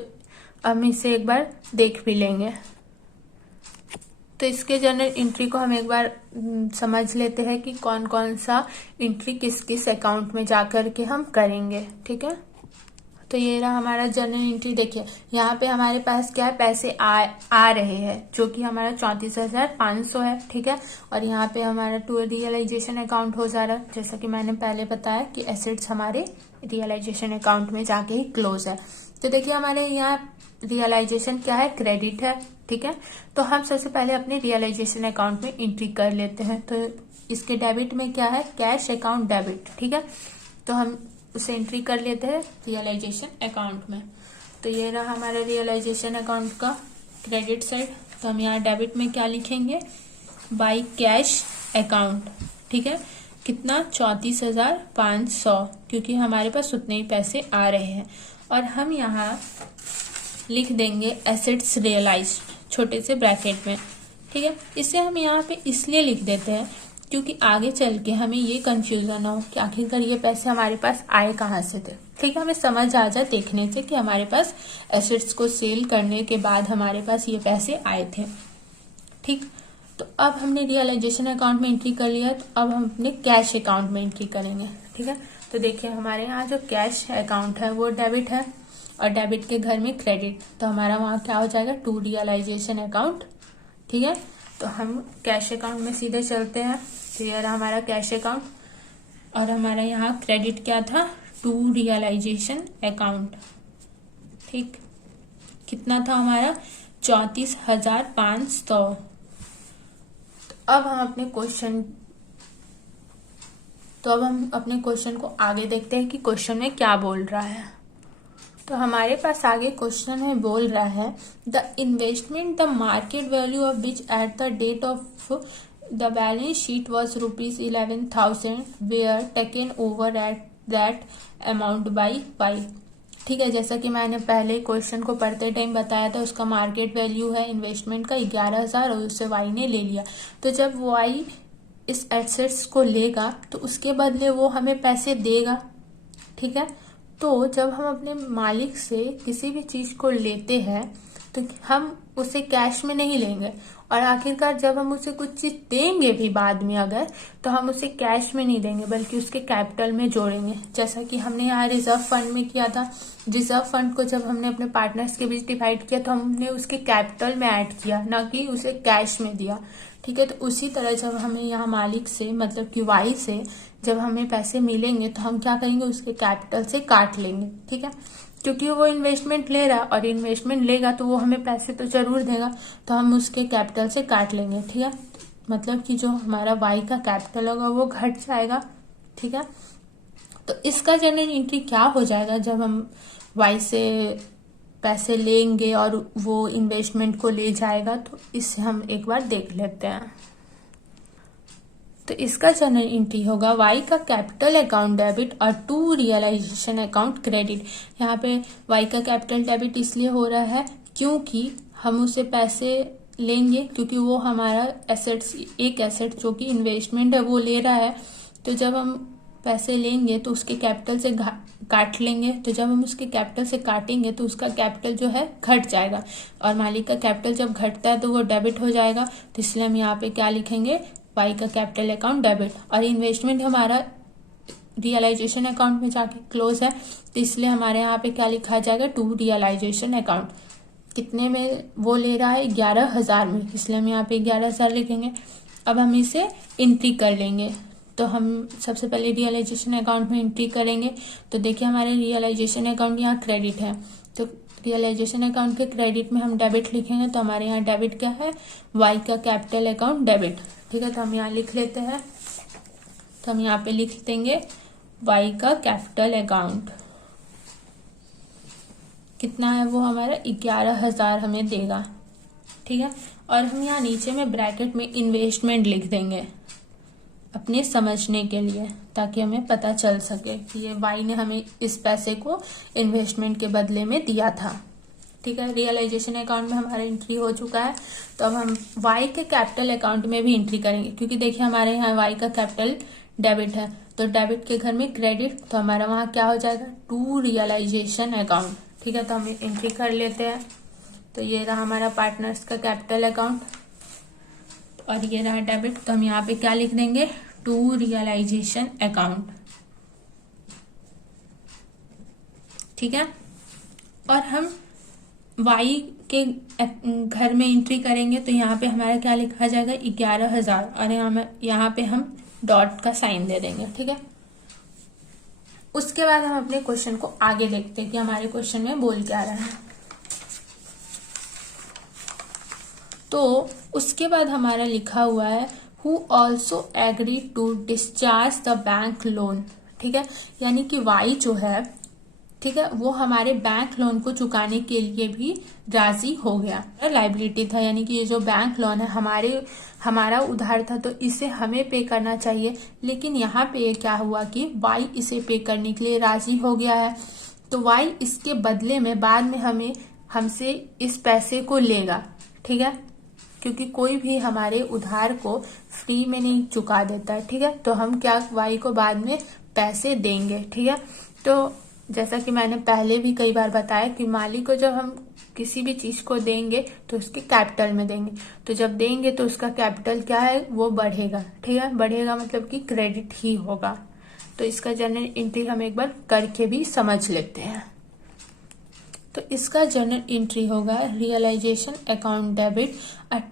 हम इसे एक बार देख भी लेंगे। तो इसके जर्नल एंट्री को हम एक बार समझ लेते हैं कि कौन कौन सा एंट्री किस किस अकाउंट में जाकर के हम करेंगे। ठीक है, तो ये रहा हमारा जर्नल एंट्री। देखिए यहाँ पे हमारे पास क्या है, पैसे आ रहे हैं जो कि हमारा 34,500 है। ठीक है, और यहाँ पे हमारा टू रियलाइजेशन अकाउंट हो जा रहा है, जैसा कि मैंने पहले बताया कि एसेट्स हमारे रियलाइजेशन अकाउंट में जाके ही क्लोज है। तो देखिए हमारे यहाँ रियलाइजेशन क्या है, क्रेडिट है। ठीक है, तो हम सबसे पहले अपने रियलाइजेशन अकाउंट में एंट्री कर लेते हैं। तो इसके डेबिट में क्या है, कैश अकाउंट डेबिट। ठीक है, तो हम उसे एंट्री कर लेते हैं रियलाइजेशन अकाउंट में। तो ये रहा हमारा रियलाइजेशन अकाउंट का क्रेडिट साइड। तो हम यहाँ डेबिट में क्या लिखेंगे, बाई कैश अकाउंट। ठीक है, कितना, 34,500, क्योंकि हमारे पास उतने ही पैसे आ रहे हैं। और हम यहाँ लिख देंगे एसेट्स रियलाइज्ड, छोटे से ब्रैकेट में। ठीक है, इसे हम यहाँ पे इसलिए लिख देते हैं क्योंकि आगे चल के हमें ये कंफ्यूजन हो कि आखिरकार ये पैसे हमारे पास आए कहाँ से थे। ठीक है, हमें समझ आ जाए देखने से कि हमारे पास एसेट्स को सेल करने के बाद हमारे पास ये पैसे आए थे। ठीक, तो अब हमने रियलाइजेशन अकाउंट में एंट्री कर लिया, तो अब हम अपने कैश अकाउंट में एंट्री करेंगे। ठीक है, तो देखिए हमारे यहाँ जो कैश अकाउंट है वो डेबिट है और डेबिट के घर में क्रेडिट, तो हमारा वहाँ क्या हो जाएगा, टू रियलाइजेशन अकाउंट। ठीक है, तो हम कैश अकाउंट में सीधे चलते हैं। तो ये रहा हमारा कैश अकाउंट और हमारा यहाँ क्रेडिट क्या था, टू रियलाइजेशन अकाउंट। ठीक, कितना था हमारा, 34,500। अब हम अपने क्वेश्चन को आगे देखते हैं कि क्वेश्चन में क्या बोल रहा है। तो हमारे पास आगे क्वेश्चन में बोल रहा है, the investment the market value of which at the date of the balance sheet was ₹11,000 were taken over at that amount by Y. ठीक है, जैसा कि मैंने पहले क्वेश्चन को पढ़ते टाइम बताया था, उसका मार्केट वैल्यू है इन्वेस्टमेंट का 11,000 और उससे वाई ने ले लिया। तो जब वाई इस एसेट्स को लेगा तो उसके बदले वो हमें पैसे देगा। ठीक है, तो जब हम अपने मालिक से किसी भी चीज को लेते हैं तो हम उसे कैश में नहीं लेंगे, और आखिरकार जब हम उसे कुछ चीज देंगे भी बाद में अगर, तो हम उसे कैश में नहीं देंगे बल्कि उसके कैपिटल में जोड़ेंगे, जैसा कि हमने यहाँ रिजर्व फंड में किया था। रिजर्व फंड को जब हमने अपने पार्टनर्स के बीच डिवाइड किया तो हमने उसके कैपिटल में ऐड किया, ना कि उसे कैश में दिया। ठीक है, तो उसी तरह जब हमें यहाँ मालिक से मतलब कि वाई से जब हमें पैसे मिलेंगे तो हम क्या करेंगे, उसके कैपिटल से काट लेंगे। ठीक है, क्योंकि वो इन्वेस्टमेंट ले रहा है और इन्वेस्टमेंट लेगा तो वो हमें पैसे तो जरूर देगा, तो हम उसके कैपिटल से काट लेंगे। ठीक है, मतलब कि जो हमारा वाई का कैपिटल होगा वो घट जाएगा। ठीक है, तो इसका जनरल एंट्री क्या हो जाएगा, जब हम वाई से पैसे लेंगे और वो इन्वेस्टमेंट को ले जाएगा, तो इससे हम एक बार देख लेते हैं। तो इसका जनरल एंट्री होगा वाई का कैपिटल अकाउंट डेबिट और टू रियलाइजेशन अकाउंट क्रेडिट। यहाँ पे वाई का कैपिटल डेबिट इसलिए हो रहा है क्योंकि हम उसे पैसे लेंगे, क्योंकि वो हमारा एसेट्स, एक एसेट जो कि इन्वेस्टमेंट है वो ले रहा है। तो जब हम पैसे लेंगे तो उसके कैपिटल से काट लेंगे, तो जब हम उसके कैपिटल से काटेंगे तो उसका कैपिटल जो है घट जाएगा, और मालिक का कैपिटल जब घटता है तो वो डेबिट हो जाएगा। तो इसलिए हम यहाँ पे क्या लिखेंगे, वाई का कैपिटल अकाउंट डेबिट, और इन्वेस्टमेंट हमारा रियलाइजेशन अकाउंट में जाके क्लोज है, तो इसलिए हमारे यहाँ पे क्या लिखा जाएगा, टू रियलाइजेशन अकाउंट। कितने में वो ले रहा है, 11,000 में, इसलिए हम यहाँ पे 11,000 लिखेंगे। अब हम इसे एंट्री कर लेंगे। तो हम सबसे पहले रियलाइजेशन अकाउंट में एंट्री करेंगे। तो देखिए हमारे रियलाइजेशन अकाउंट यहाँ क्रेडिट है, तो रियलाइजेशन अकाउंट के क्रेडिट में हम डेबिट लिखेंगे। तो हमारे यहाँ डेबिट क्या है, वाई का कैपिटल अकाउंट डेबिट। ठीक है, तो हम यहाँ लिख लेते हैं। तो हम यहाँ पे लिख देंगे वाई का कैपिटल अकाउंट, कितना है वो हमारा 11,000 हमें देगा। ठीक है, और हम यहाँ नीचे में ब्रैकेट में इन्वेस्टमेंट लिख देंगे अपने समझने के लिए, ताकि हमें पता चल सके कि ये वाई ने हमें इस पैसे को इन्वेस्टमेंट के बदले में दिया था। ठीक है, रियलाइजेशन अकाउंट में हमारा एंट्री हो चुका है। तो अब हम वाई के कैपिटल अकाउंट में भी एंट्री करेंगे, क्योंकि देखिए हमारे यहाँ वाई का कैपिटल डेबिट है, तो डेबिट के घर में क्रेडिट, तो हमारा वहाँ क्या हो जाएगा, टू रियलाइजेशन अकाउंट। ठीक है, तो हम एंट्री कर लेते हैं। तो ये रहा हमारा पार्टनर्स का कैपिटल अकाउंट और ये रहा डेबिट। तो हम यहाँ पे क्या लिख देंगे, टू रियलाइजेशन अकाउंट। ठीक है, और हम वाई के घर में एंट्री करेंगे, तो यहाँ पे हमारा क्या लिखा जाएगा, 11,000, और यहाँ पे हम डॉट का साइन दे देंगे। ठीक है, उसके बाद हम अपने क्वेश्चन को आगे देखते हैं कि हमारे क्वेश्चन में बोल क्या रहा है। तो उसके बाद हमारा लिखा हुआ है who also agree to discharge the bank loan. ठीक है, यानी कि वाई जो है, ठीक है, वो हमारे बैंक लोन को चुकाने के लिए भी राजी हो गया। लायबिलिटी था, यानी कि ये जो बैंक लोन है हमारा उधार था, तो इसे हमें पे करना चाहिए, लेकिन यहाँ पे ये क्या हुआ कि वाई इसे पे करने के लिए राजी हो गया है। तो वाई इसके बदले में बाद में हमसे इस पैसे को लेगा। ठीक है, क्योंकि कोई भी हमारे उधार को फ्री में नहीं चुका देता है। ठीक है, तो हम क्या वाई को बाद में पैसे देंगे। ठीक है, तो जैसा कि मैंने पहले भी कई बार बताया कि मालिक को जब हम किसी भी चीज को देंगे तो उसके कैपिटल में देंगे, तो जब देंगे तो उसका कैपिटल क्या है, वो बढ़ेगा। ठीक है, बढ़ेगा मतलब कि क्रेडिट ही होगा। तो इसका जनरल एंट्री हम एक बार करके भी समझ लेते हैं। तो इसका जनरल एंट्री होगा realisation account debit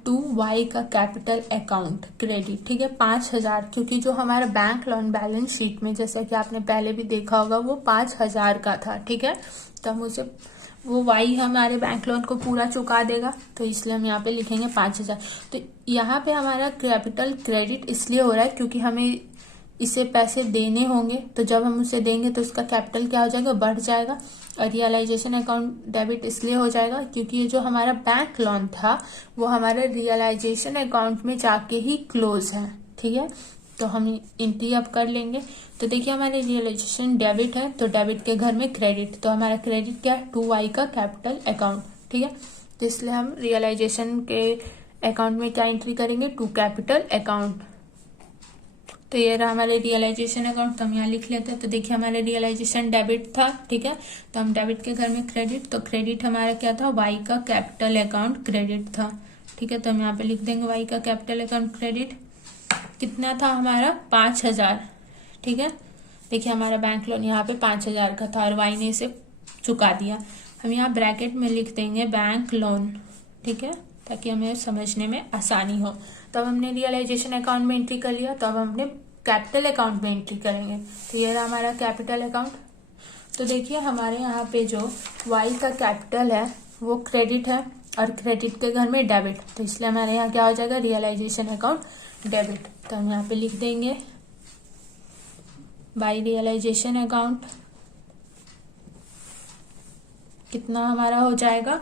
to Y का कैपिटल अकाउंट क्रेडिट। ठीक है, 5,000, क्योंकि जो हमारा बैंक लोन बैलेंस शीट में जैसा कि आपने पहले भी देखा होगा वो 5,000 का था। ठीक है, तो हम उसे वो वाई हमारे बैंक लोन को पूरा चुका देगा, तो इसलिए हम यहाँ पे लिखेंगे 5,000। तो यहाँ पे हमारा कैपिटल क्रेडिट इसलिए हो रहा है क्योंकि हमें इसे पैसे देने होंगे, तो जब हम उसे देंगे तो उसका कैपिटल क्या हो जाएगा, बढ़ जाएगा। और रियलाइजेशन अकाउंट डेबिट इसलिए हो जाएगा क्योंकि ये जो हमारा बैंक लोन था वो हमारे रियलाइजेशन अकाउंट में जाके ही क्लोज है। ठीक है, तो हम एंट्री अब कर लेंगे। तो देखिए हमारे रियलाइजेशन डेबिट है, तो डेबिट के घर में क्रेडिट, तो हमारा क्रेडिट क्या है, टू वाई का कैपिटल अकाउंट। ठीक है, तो इसलिए हम रियलाइजेशन के अकाउंट में क्या एंट्री करेंगे, टू कैपिटल अकाउंट। तो ये रहा हमारे रियलाइजेशन अकाउंट, तो हम यहाँ लिख लेते हैं। तो देखिए हमारे रियलाइजेशन डेबिट था। ठीक है, तो हम डेबिट के घर में क्रेडिट, तो क्रेडिट हमारा क्या था, वाई का कैपिटल अकाउंट क्रेडिट था। ठीक है, तो हम यहाँ पे लिख देंगे वाई का कैपिटल अकाउंट क्रेडिट। कितना था हमारा, 5,000। ठीक है, देखिए हमारा बैंक लोन यहाँ पे 5,000 का था और वाई ने इसे चुका दिया। हम यहाँ ब्रैकेट में लिख देंगे बैंक लोन। ठीक है, ताकि हमें समझने में आसानी हो। तो अब हमने रियलाइजेशन अकाउंट में एंट्री कर लिया, तो अब हमने कैपिटल अकाउंट में एंट्री करेंगे। तो ये रहा हमारा कैपिटल अकाउंट। तो देखिए हमारे यहाँ पे जो वाई का कैपिटल है वो क्रेडिट है और क्रेडिट के घर में डेबिट, तो इसलिए हमारे यहाँ क्या हो जाएगा, रियलाइजेशन अकाउंट डेबिट। तो हम यहाँ पे लिख देंगे बाई रियलाइजेशन अकाउंट। कितना हमारा हो जाएगा,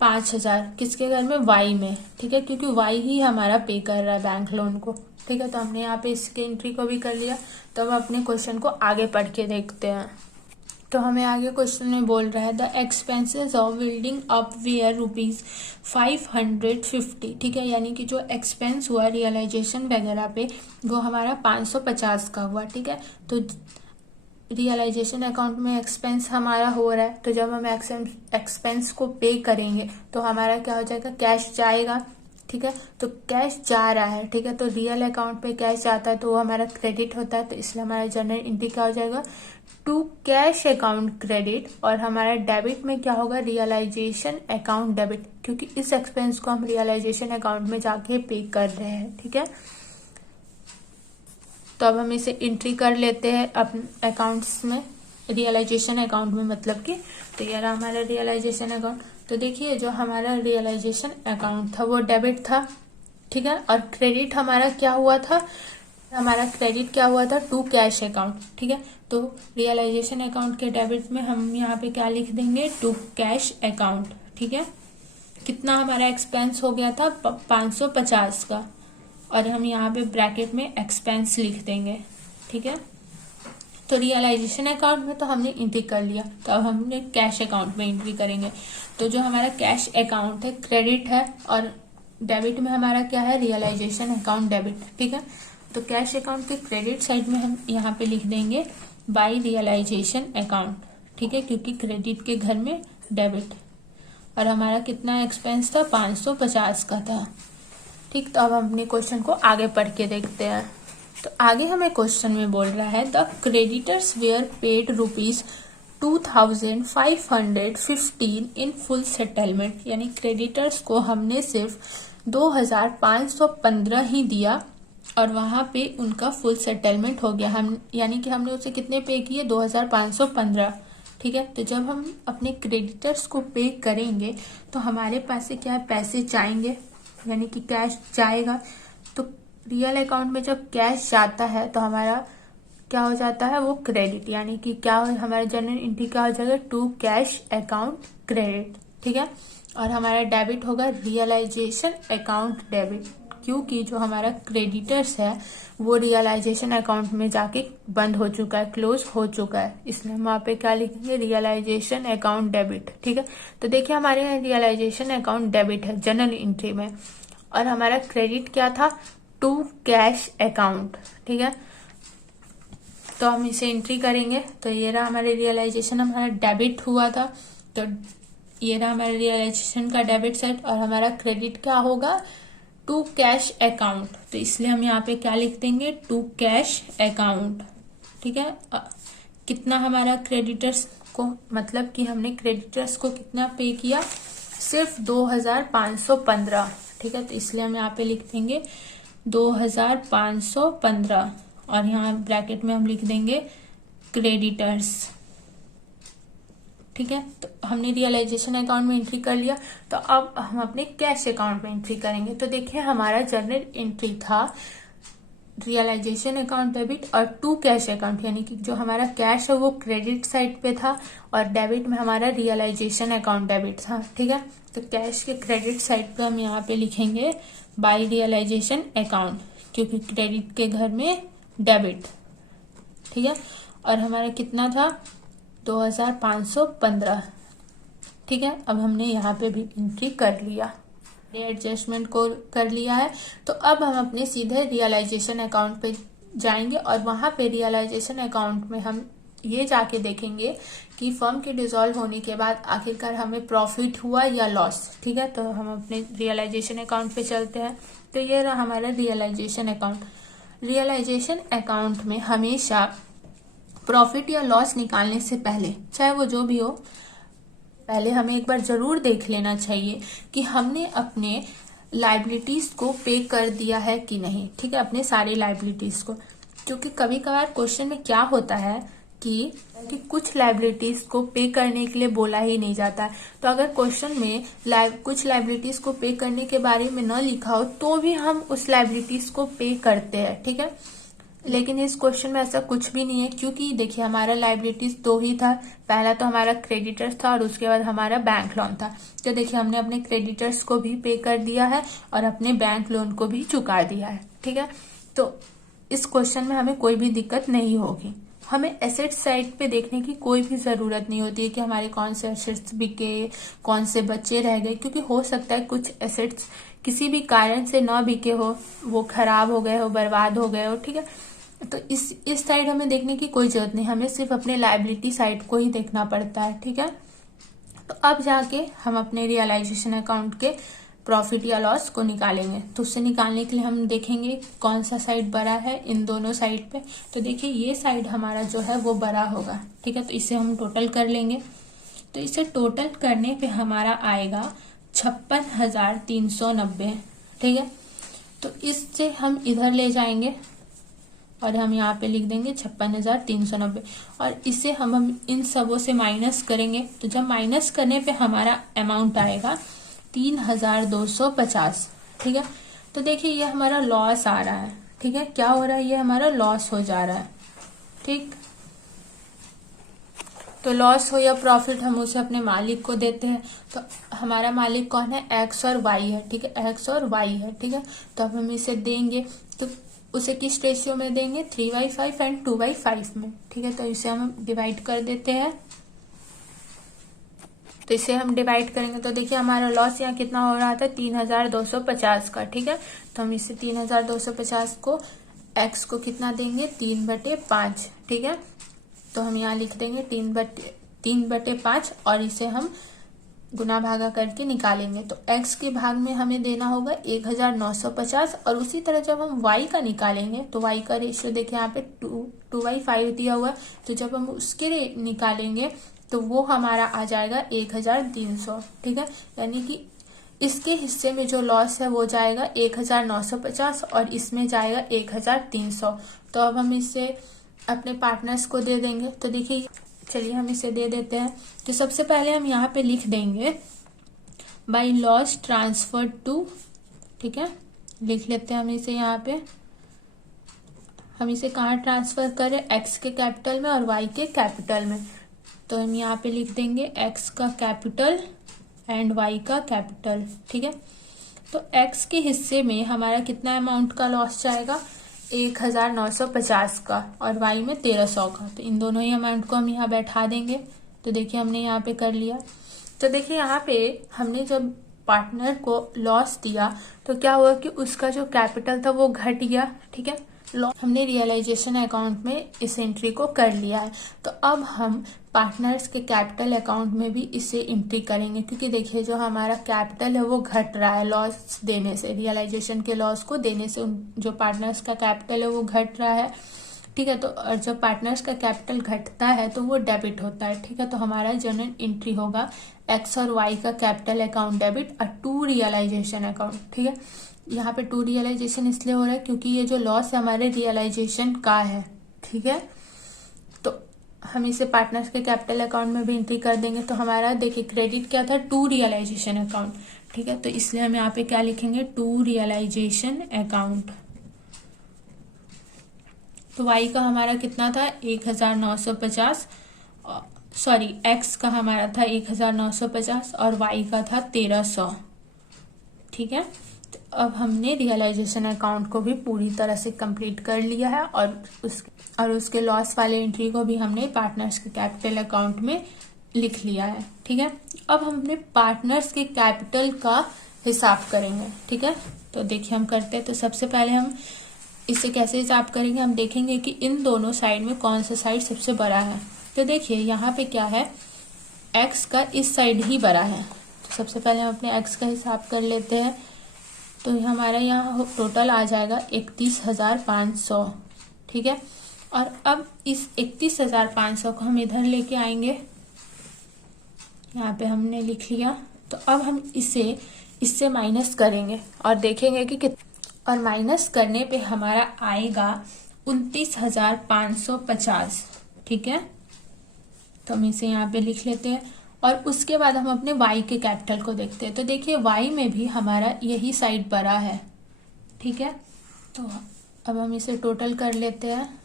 5,000, किसके घर में, वाई में। ठीक है, क्योंकि वाई ही हमारा पे कर रहा है बैंक लोन को। ठीक है, तो हमने यहाँ पे इसके एंट्री को भी कर लिया। तो हम अपने क्वेश्चन को आगे पढ़ के देखते हैं। तो हमें आगे क्वेश्चन में बोल रहा है the expenses of building up were ₹550। ठीक है, यानी कि जो एक्सपेंस हुआ रियलाइजेशन वगैरह पे वो हमारा 550 का हुआ। ठीक है, तो रियलाइजेशन अकाउंट में एक्सपेंस हमारा हो रहा है, तो जब हम एक्सपेंस को पे करेंगे तो हमारा क्या हो जाएगा, कैश जाएगा। ठीक है, तो कैश जा रहा है। ठीक है, तो रियल अकाउंट पे कैश जाता है तो वो हमारा क्रेडिट होता है, तो इसलिए हमारा जनरल एंट्री क्या हो जाएगा, टू कैश अकाउंट क्रेडिट। और हमारा डेबिट में क्या होगा, रियलाइजेशन अकाउंट डेबिट, क्योंकि इस एक्सपेंस को हम रियलाइजेशन अकाउंट में जाके पे कर रहे हैं। ठीक है, तो अब हम इसे एंट्री कर लेते हैं अपने अकाउंट्स में, रियलाइजेशन अकाउंट में मतलब कि। तो ये रहा हमारा रियलाइजेशन अकाउंट। तो देखिए जो हमारा रियलाइजेशन अकाउंट था वो डेबिट था। ठीक है, और क्रेडिट हमारा क्या हुआ था, हमारा क्रेडिट क्या हुआ था, टू कैश अकाउंट। ठीक है, तो रियलाइजेशन अकाउंट के डेबिट में हम यहाँ पे क्या लिख देंगे, टू कैश अकाउंट। ठीक है, कितना हमारा एक्सपेंस हो गया था, 550 का, और हम यहाँ पे ब्रैकेट में एक्सपेंस लिख देंगे। ठीक है, तो रियलाइजेशन अकाउंट में तो हमने एंट्री कर लिया, तो अब हमने कैश अकाउंट में एंट्री करेंगे। तो जो हमारा कैश अकाउंट है क्रेडिट है और डेबिट में हमारा क्या है, रियलाइजेशन अकाउंट डेबिट। ठीक है, तो कैश अकाउंट के क्रेडिट साइड में हम यहाँ पे लिख देंगे बाय रियलाइजेशन अकाउंट। ठीक है, क्योंकि क्रेडिट के घर में डेबिट, और हमारा कितना एक्सपेंस था, 550 का था। ठीक, तो अब हम अपने क्वेश्चन को आगे पढ़ के देखते हैं। तो आगे हमें क्वेश्चन में बोल रहा है the creditors were paid ₹2515 in full settlement, यानी क्रेडिटर्स को हमने सिर्फ 2515 ही दिया और वहां पे उनका फुल सेटलमेंट हो गया। हम यानी कि हमने उसे कितने पे किए, 2515। ठीक है, तो जब हम अपने क्रेडिटर्स को पे करेंगे तो हमारे पास से क्या है, पैसे जाएंगे, यानी कि कैश जाएगा। तो रियल अकाउंट में जब कैश जाता है तो हमारा क्या हो जाता है, वो क्रेडिट, यानी कि क्या हो, हमारा जनरल एंट्री क्या हो जाएगा, टू कैश अकाउंट क्रेडिट। ठीक है, और हमारा डेबिट होगा रियलाइजेशन अकाउंट डेबिट, क्योंकि जो हमारा क्रेडिटर्स है वो रियलाइजेशन अकाउंट में जाके बंद हो चुका है, क्लोज हो चुका है, इसलिए हम वहाँ पे क्या लिखेंगे, रियलाइजेशन अकाउंट डेबिट। ठीक है, तो देखिए हमारे यहाँ रियलाइजेशन अकाउंट डेबिट है जनरल एंट्री में, और हमारा क्रेडिट क्या था, टू कैश अकाउंट। ठीक है, तो हम इसे एंट्री करेंगे। तो ये रहा हमारे रियलाइजेशन, हमारा डेबिट हुआ था, तो ये रहा हमारे रियलाइजेशन का डेबिट साइड, और हमारा क्रेडिट क्या होगा, टू कैश अकाउंट। तो इसलिए हम यहाँ पे क्या लिख देंगे, टू कैश अकाउंट। ठीक है, कितना हमारा क्रेडिटर्स को, मतलब कि हमने क्रेडिटर्स को कितना पे किया, सिर्फ 2515। ठीक है, तो इसलिए हम यहाँ पे लिख देंगे 2515, और यहाँ ब्रैकेट में हम लिख देंगे क्रेडिटर्स। ठीक है, तो हमने रियलाइजेशन अकाउंट में एंट्री कर लिया। तो अब हम अपने कैश अकाउंट में एंट्री करेंगे। तो देखिए हमारा जनरल एंट्री था रियलाइजेशन अकाउंट डेबिट और टू कैश अकाउंट, यानी कि जो हमारा कैश है वो क्रेडिट साइड पे था और डेबिट में हमारा रियलाइजेशन अकाउंट डेबिट था। ठीक है, तो कैश के क्रेडिट साइड पे हम यहाँ पे लिखेंगे बाय रियलाइजेशन अकाउंट, क्योंकि क्रेडिट के घर में डेबिट। ठीक है, और हमारा कितना था, 2515। ठीक है, अब हमने यहाँ पे भी एंट्री कर लिया, एडजस्टमेंट को कर लिया है। तो अब हम अपने सीधे रियलाइजेशन अकाउंट पे जाएंगे और वहां पे रियलाइजेशन अकाउंट में हम ये जाके देखेंगे कि फर्म के डिसॉल्व होने के बाद आखिरकार हमें प्रॉफिट हुआ या लॉस। ठीक है, तो हम अपने रियलाइजेशन अकाउंट पे चलते हैं। तो ये रहा हमारा रियलाइजेशन अकाउंट। रियलाइजेशन अकाउंट में हमेशा प्रॉफिट या लॉस निकालने से पहले, चाहे वो जो भी हो, पहले हमें एक बार जरूर देख लेना चाहिए कि हमने अपने लाइबिलिटीज को पे कर दिया है कि नहीं। ठीक है, अपने सारे लाइबिलिटीज को, क्योंकि कभी कभार क्वेश्चन में क्या होता है कि कुछ लाइबिलिटीज को पे करने के लिए बोला ही नहीं जाता है। तो अगर क्वेश्चन में कुछ लाइबिलिटीज को पे करने के बारे में न लिखा हो तो भी हम उस लाइबिलिटीज को पे करते हैं। ठीक है, लेकिन इस क्वेश्चन में ऐसा कुछ भी नहीं है, क्योंकि देखिए हमारा लाइबिलिटीज दो ही था, पहला तो हमारा क्रेडिटर्स था और उसके बाद हमारा बैंक लोन था। तो देखिए हमने अपने क्रेडिटर्स को भी पे कर दिया है और अपने बैंक लोन को भी चुका दिया है। ठीक है, तो इस क्वेश्चन में हमें कोई भी दिक्कत नहीं होगी। हमें एसेट साइड पे देखने की कोई भी जरूरत नहीं होती है कि हमारे कौन से एसेट्स बिके, कौन से बचे रह गए, क्योंकि हो सकता है कुछ एसेट्स किसी भी कारण से न बिके हो, वो खराब हो गए हो, बर्बाद हो गए हो। ठीक है, तो इस साइड हमें देखने की कोई जरूरत नहीं, हमें सिर्फ अपने लायबिलिटी साइड को ही देखना पड़ता है। ठीक है, तो अब जाके हम अपने रियलाइजेशन अकाउंट के प्रॉफिट या लॉस को निकालेंगे। तो उससे निकालने के लिए हम देखेंगे कौन सा साइड बड़ा है इन दोनों साइड पे। तो देखिए ये साइड हमारा जो है वो बड़ा होगा। ठीक है, तो इसे हम टोटल कर लेंगे। तो इसे टोटल करने पे हमारा आएगा 56,390। ठीक है, तो इससे हम इधर ले जाएंगे और हम यहाँ पे लिख देंगे 56,390, और इसे हम इन सबों से माइनस करेंगे। तो जब माइनस करने पे हमारा अमाउंट आएगा 3,250। ठीक है, तो देखिए ये हमारा लॉस आ रहा है। ठीक है, क्या हो रहा है, ये हमारा लॉस हो जा रहा है। ठीक, तो लॉस हो या प्रॉफिट हम उसे अपने मालिक को देते हैं। तो हमारा मालिक कौन है, एक्स और वाई है। ठीक है, एक्स और वाई है। ठीक है, तो अब हम इसे देंगे। तो उसे किस रेशियो में देंगे, 3/5 एंड 2/5 में। ठीक है, तो इसे हम डिवाइड कर देते हैं। तो इसे हम डिवाइड करेंगे तो देखिए हमारा लॉस यहाँ कितना हो रहा था, 3250 का। ठीक है, तो हम इसे 3250 को x को कितना देंगे, 3/5। ठीक है, तो हम यहाँ लिख देंगे 3/5 और इसे हम गुना भागा करके निकालेंगे। तो x के भाग में हमें देना होगा 1950 और उसी तरह जब हम y का निकालेंगे तो y का रेशियो देखिए यहाँ पे 2/5 दिया हुआ है, तो जब हम उसके निकालेंगे तो वो हमारा आ जाएगा 1300। ठीक है, यानी कि इसके हिस्से में जो लॉस है वो जाएगा 1950 और इसमें जाएगा 1300। तो अब हम इसे अपने पार्टनर्स को दे देंगे। तो देखिए चलिए हम इसे दे देते हैं। तो सबसे पहले हम यहाँ पे लिख देंगे बाय लॉस ट्रांसफर टू। ठीक है, लिख लेते हैं हम इसे यहाँ पे। हम इसे कहाँ ट्रांसफर करें, x के कैपिटल में और y के कैपिटल में। तो हम यहाँ पे लिख देंगे x का कैपिटल एंड y का कैपिटल। ठीक है, तो x के हिस्से में हमारा कितना अमाउंट का लॉस जाएगा, 1950 का और y में 1300 का। तो इन दोनों ही अमाउंट को हम यहाँ बैठा देंगे। तो देखिए हमने यहाँ पे कर लिया। तो देखिए यहाँ पे हमने जब पार्टनर को लॉस दिया तो क्या हुआ कि उसका जो कैपिटल था वो घट गया। ठीक है, हमने रियलाइजेशन अकाउंट में इस एंट्री को कर लिया है। तो अब हम पार्टनर्स के कैपिटल अकाउंट में भी इसे एंट्री करेंगे, क्योंकि देखिए जो हमारा कैपिटल है वो घट रहा है लॉस देने से, रियलाइजेशन के लॉस को देने से जो पार्टनर्स का कैपिटल है वो घट रहा है। ठीक है, तो और जब पार्टनर्स का कैपिटल घटता है तो वो डेबिट होता है। ठीक है, तो हमारा जनरल एंट्री होगा एक्स और वाई का कैपिटल अकाउंट डेबिट और टू रियलाइजेशन अकाउंट। ठीक है, यहाँ पे टू रियलाइजेशन इसलिए हो रहा है क्योंकि ये जो लॉस है हमारे रियलाइजेशन का है। ठीक है, तो हम इसे पार्टनर्स के कैपिटल अकाउंट में भी एंट्री कर देंगे। तो हमारा देखिए क्रेडिट क्या था, टू रियलाइजेशन अकाउंट। ठीक है, तो इसलिए हम यहाँ पे क्या लिखेंगे, टू रियलाइजेशन अकाउंट। तो y का हमारा कितना था, 1950, सॉरी x का हमारा था 1950 और y का था 1300। ठीक है, तो अब हमने रियलाइजेशन अकाउंट को भी पूरी तरह से कंप्लीट कर लिया है और उसके लॉस वाले एंट्री को भी हमने पार्टनर्स के कैपिटल अकाउंट में लिख लिया है। ठीक है, अब हम अपने पार्टनर्स के कैपिटल का हिसाब करेंगे। ठीक है, तो देखिए हम करते हैं। तो सबसे पहले हम इसे कैसे हिसाब करेंगे, हम देखेंगे कि इन दोनों साइड में कौन सा साइड सबसे बड़ा है। तो देखिए यहाँ पे क्या है, x का इस साइड ही बड़ा है। तो सबसे पहले हम अपने x का हिसाब कर लेते हैं। तो हमारा यहाँ टोटल आ जाएगा 31,500। ठीक है, और अब इस 31,500 को हम इधर लेके आएंगे, यहाँ पे हमने लिख लिया। तो अब हम इससे माइनस करेंगे और देखेंगे कि और माइनस करने पे हमारा आएगा 29,550। ठीक है, तो हम इसे यहाँ पे लिख लेते हैं और उसके बाद हम अपने y के कैपिटल को देखते हैं। तो देखिए y में भी हमारा यही साइड बड़ा है। ठीक है, तो अब हम इसे टोटल कर लेते हैं।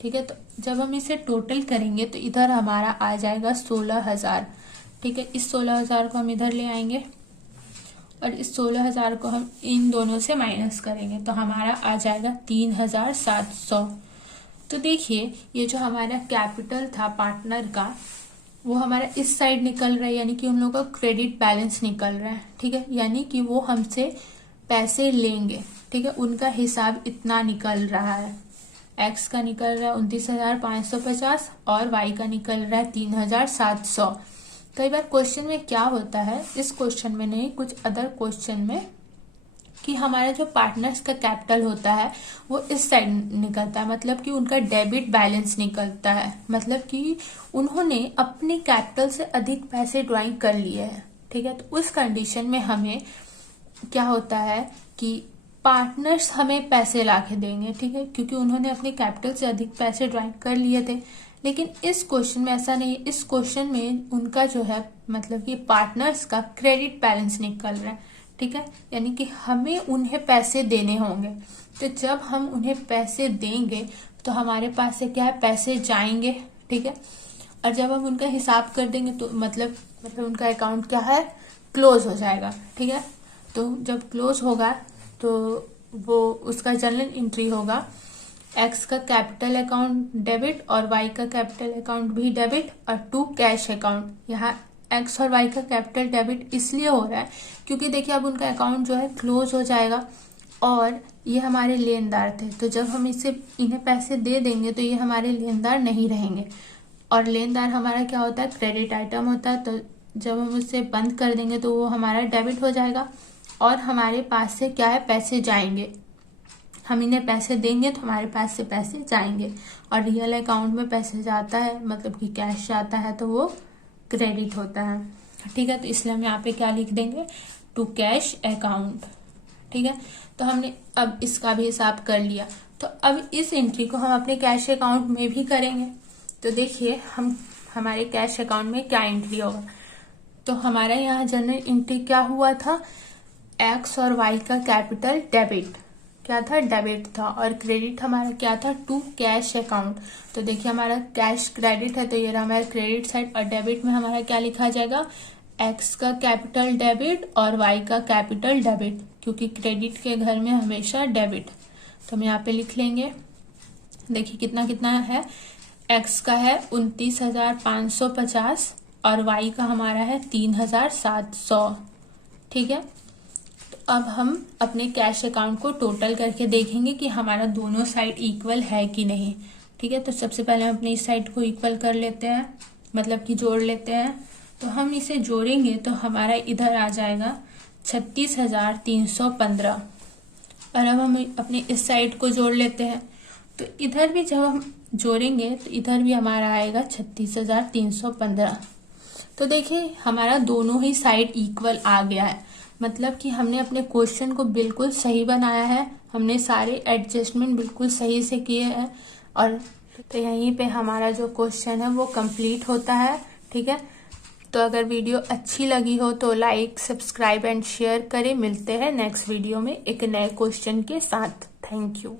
ठीक है, तो जब हम इसे टोटल करेंगे तो इधर हमारा आ जाएगा 16,000। ठीक है, इस 16,000 को हम इधर ले आएंगे और इस 16,000 को हम इन दोनों से माइनस करेंगे तो हमारा आ जाएगा 3,700। तो देखिए ये जो हमारा कैपिटल था पार्टनर का वो हमारा इस साइड निकल रहा है, यानी कि उन लोगों का क्रेडिट बैलेंस निकल रहा है। ठीक है, यानी कि वो हमसे पैसे लेंगे। ठीक है, उनका हिसाब इतना निकल रहा है, एक्स का निकल रहा है 29,550 और वाई का निकल रहा है 3,700। कई बार क्वेश्चन में क्या होता है, इस क्वेश्चन में नहीं कुछ अदर क्वेश्चन में, कि हमारा जो पार्टनर्स का कैपिटल होता है वो इस साइड निकलता है, मतलब कि उनका डेबिट बैलेंस निकलता है, मतलब कि उन्होंने अपने कैपिटल से अधिक पैसे ड्राइंग कर लिए हैं। ठीक है, तो उस कंडीशन में हमें क्या होता है कि पार्टनर्स हमें पैसे लाके देंगे। ठीक है, क्योंकि उन्होंने अपने कैपिटल से अधिक पैसे ड्राइंग कर लिए थे। लेकिन इस क्वेश्चन में ऐसा नहीं है, इस क्वेश्चन में उनका जो है मतलब कि पार्टनर्स का क्रेडिट बैलेंस निकल रहा है। ठीक है, यानी कि हमें उन्हें पैसे देने होंगे। तो जब हम उन्हें पैसे देंगे तो हमारे पास से क्या है, पैसे जाएंगे। ठीक है, और जब हम उनका हिसाब कर देंगे तो मतलब उनका अकाउंट क्या है, क्लोज हो जाएगा। ठीक है, तो जब क्लोज होगा तो वो उसका जर्नल एंट्री होगा एक्स का कैपिटल अकाउंट डेबिट और वाई का कैपिटल अकाउंट भी डेबिट और टू कैश अकाउंट। यहाँ एक्स और वाई का कैपिटल डेबिट इसलिए हो रहा है क्योंकि देखिए अब उनका अकाउंट जो है क्लोज हो जाएगा और ये हमारे लेनदार थे, तो जब हम इन्हें पैसे दे देंगे तो ये हमारे लेनदार नहीं रहेंगे। और लेनदार हमारा क्या होता है, क्रेडिट आइटम होता है, तो जब हम उसे बंद कर देंगे तो वो हमारा डेबिट हो जाएगा और हमारे पास से क्या है, पैसे जाएंगे। हम इन्हें पैसे देंगे तो हमारे पास से पैसे जाएंगे और रियल अकाउंट में पैसे जाता है मतलब कि कैश जाता है तो वो क्रेडिट होता है। ठीक है, तो इसलिए हम यहाँ पे क्या लिख देंगे, टू कैश अकाउंट। ठीक है, तो हमने अब इसका भी हिसाब कर लिया। तो अब इस एंट्री को हम अपने कैश अकाउंट में भी करेंगे। तो देखिए हम हमारे कैश अकाउंट में क्या एंट्री होगा। तो हमारा यहाँ जनरल एंट्री क्या हुआ था, एक्स और वाई का कैपिटल डेबिट क्या था, डेबिट था, और क्रेडिट हमारा क्या था, टू कैश अकाउंट। तो देखिए हमारा कैश क्रेडिट है तो ये रहा हमारा क्रेडिट साइड, और डेबिट में हमारा क्या लिखा जाएगा, एक्स का कैपिटल डेबिट और वाई का कैपिटल डेबिट, क्योंकि क्रेडिट के घर में हमेशा डेबिट। तो हम यहाँ पे लिख लेंगे, देखिए कितना कितना है, एक्स का है 29,550 और वाई का हमारा है 3,700। ठीक है, तो अब हम अपने कैश अकाउंट को टोटल करके देखेंगे कि हमारा दोनों साइड इक्वल है कि नहीं। ठीक है, तो सबसे पहले हम अपनी इस साइड को इक्वल कर लेते हैं, मतलब कि जोड़ लेते हैं। तो हम इसे जोड़ेंगे तो हमारा इधर आ जाएगा 36,315। और अब हम अपने इस साइड को जोड़ लेते हैं, तो इधर भी जब हम जोड़ेंगे तो इधर भी हमारा आएगा 36,315। तो देखिए हमारा दोनों ही साइड इक्वल आ गया है, मतलब कि हमने अपने क्वेश्चन को बिल्कुल सही बनाया है, हमने सारे एडजस्टमेंट बिल्कुल सही से किए हैं। और तो यहीं पे हमारा जो क्वेश्चन है वो कंप्लीट होता है। ठीक है, तो अगर वीडियो अच्छी लगी हो तो लाइक, सब्सक्राइब एंड शेयर करें। मिलते हैं नेक्स्ट वीडियो में एक नए क्वेश्चन के साथ। Thank you.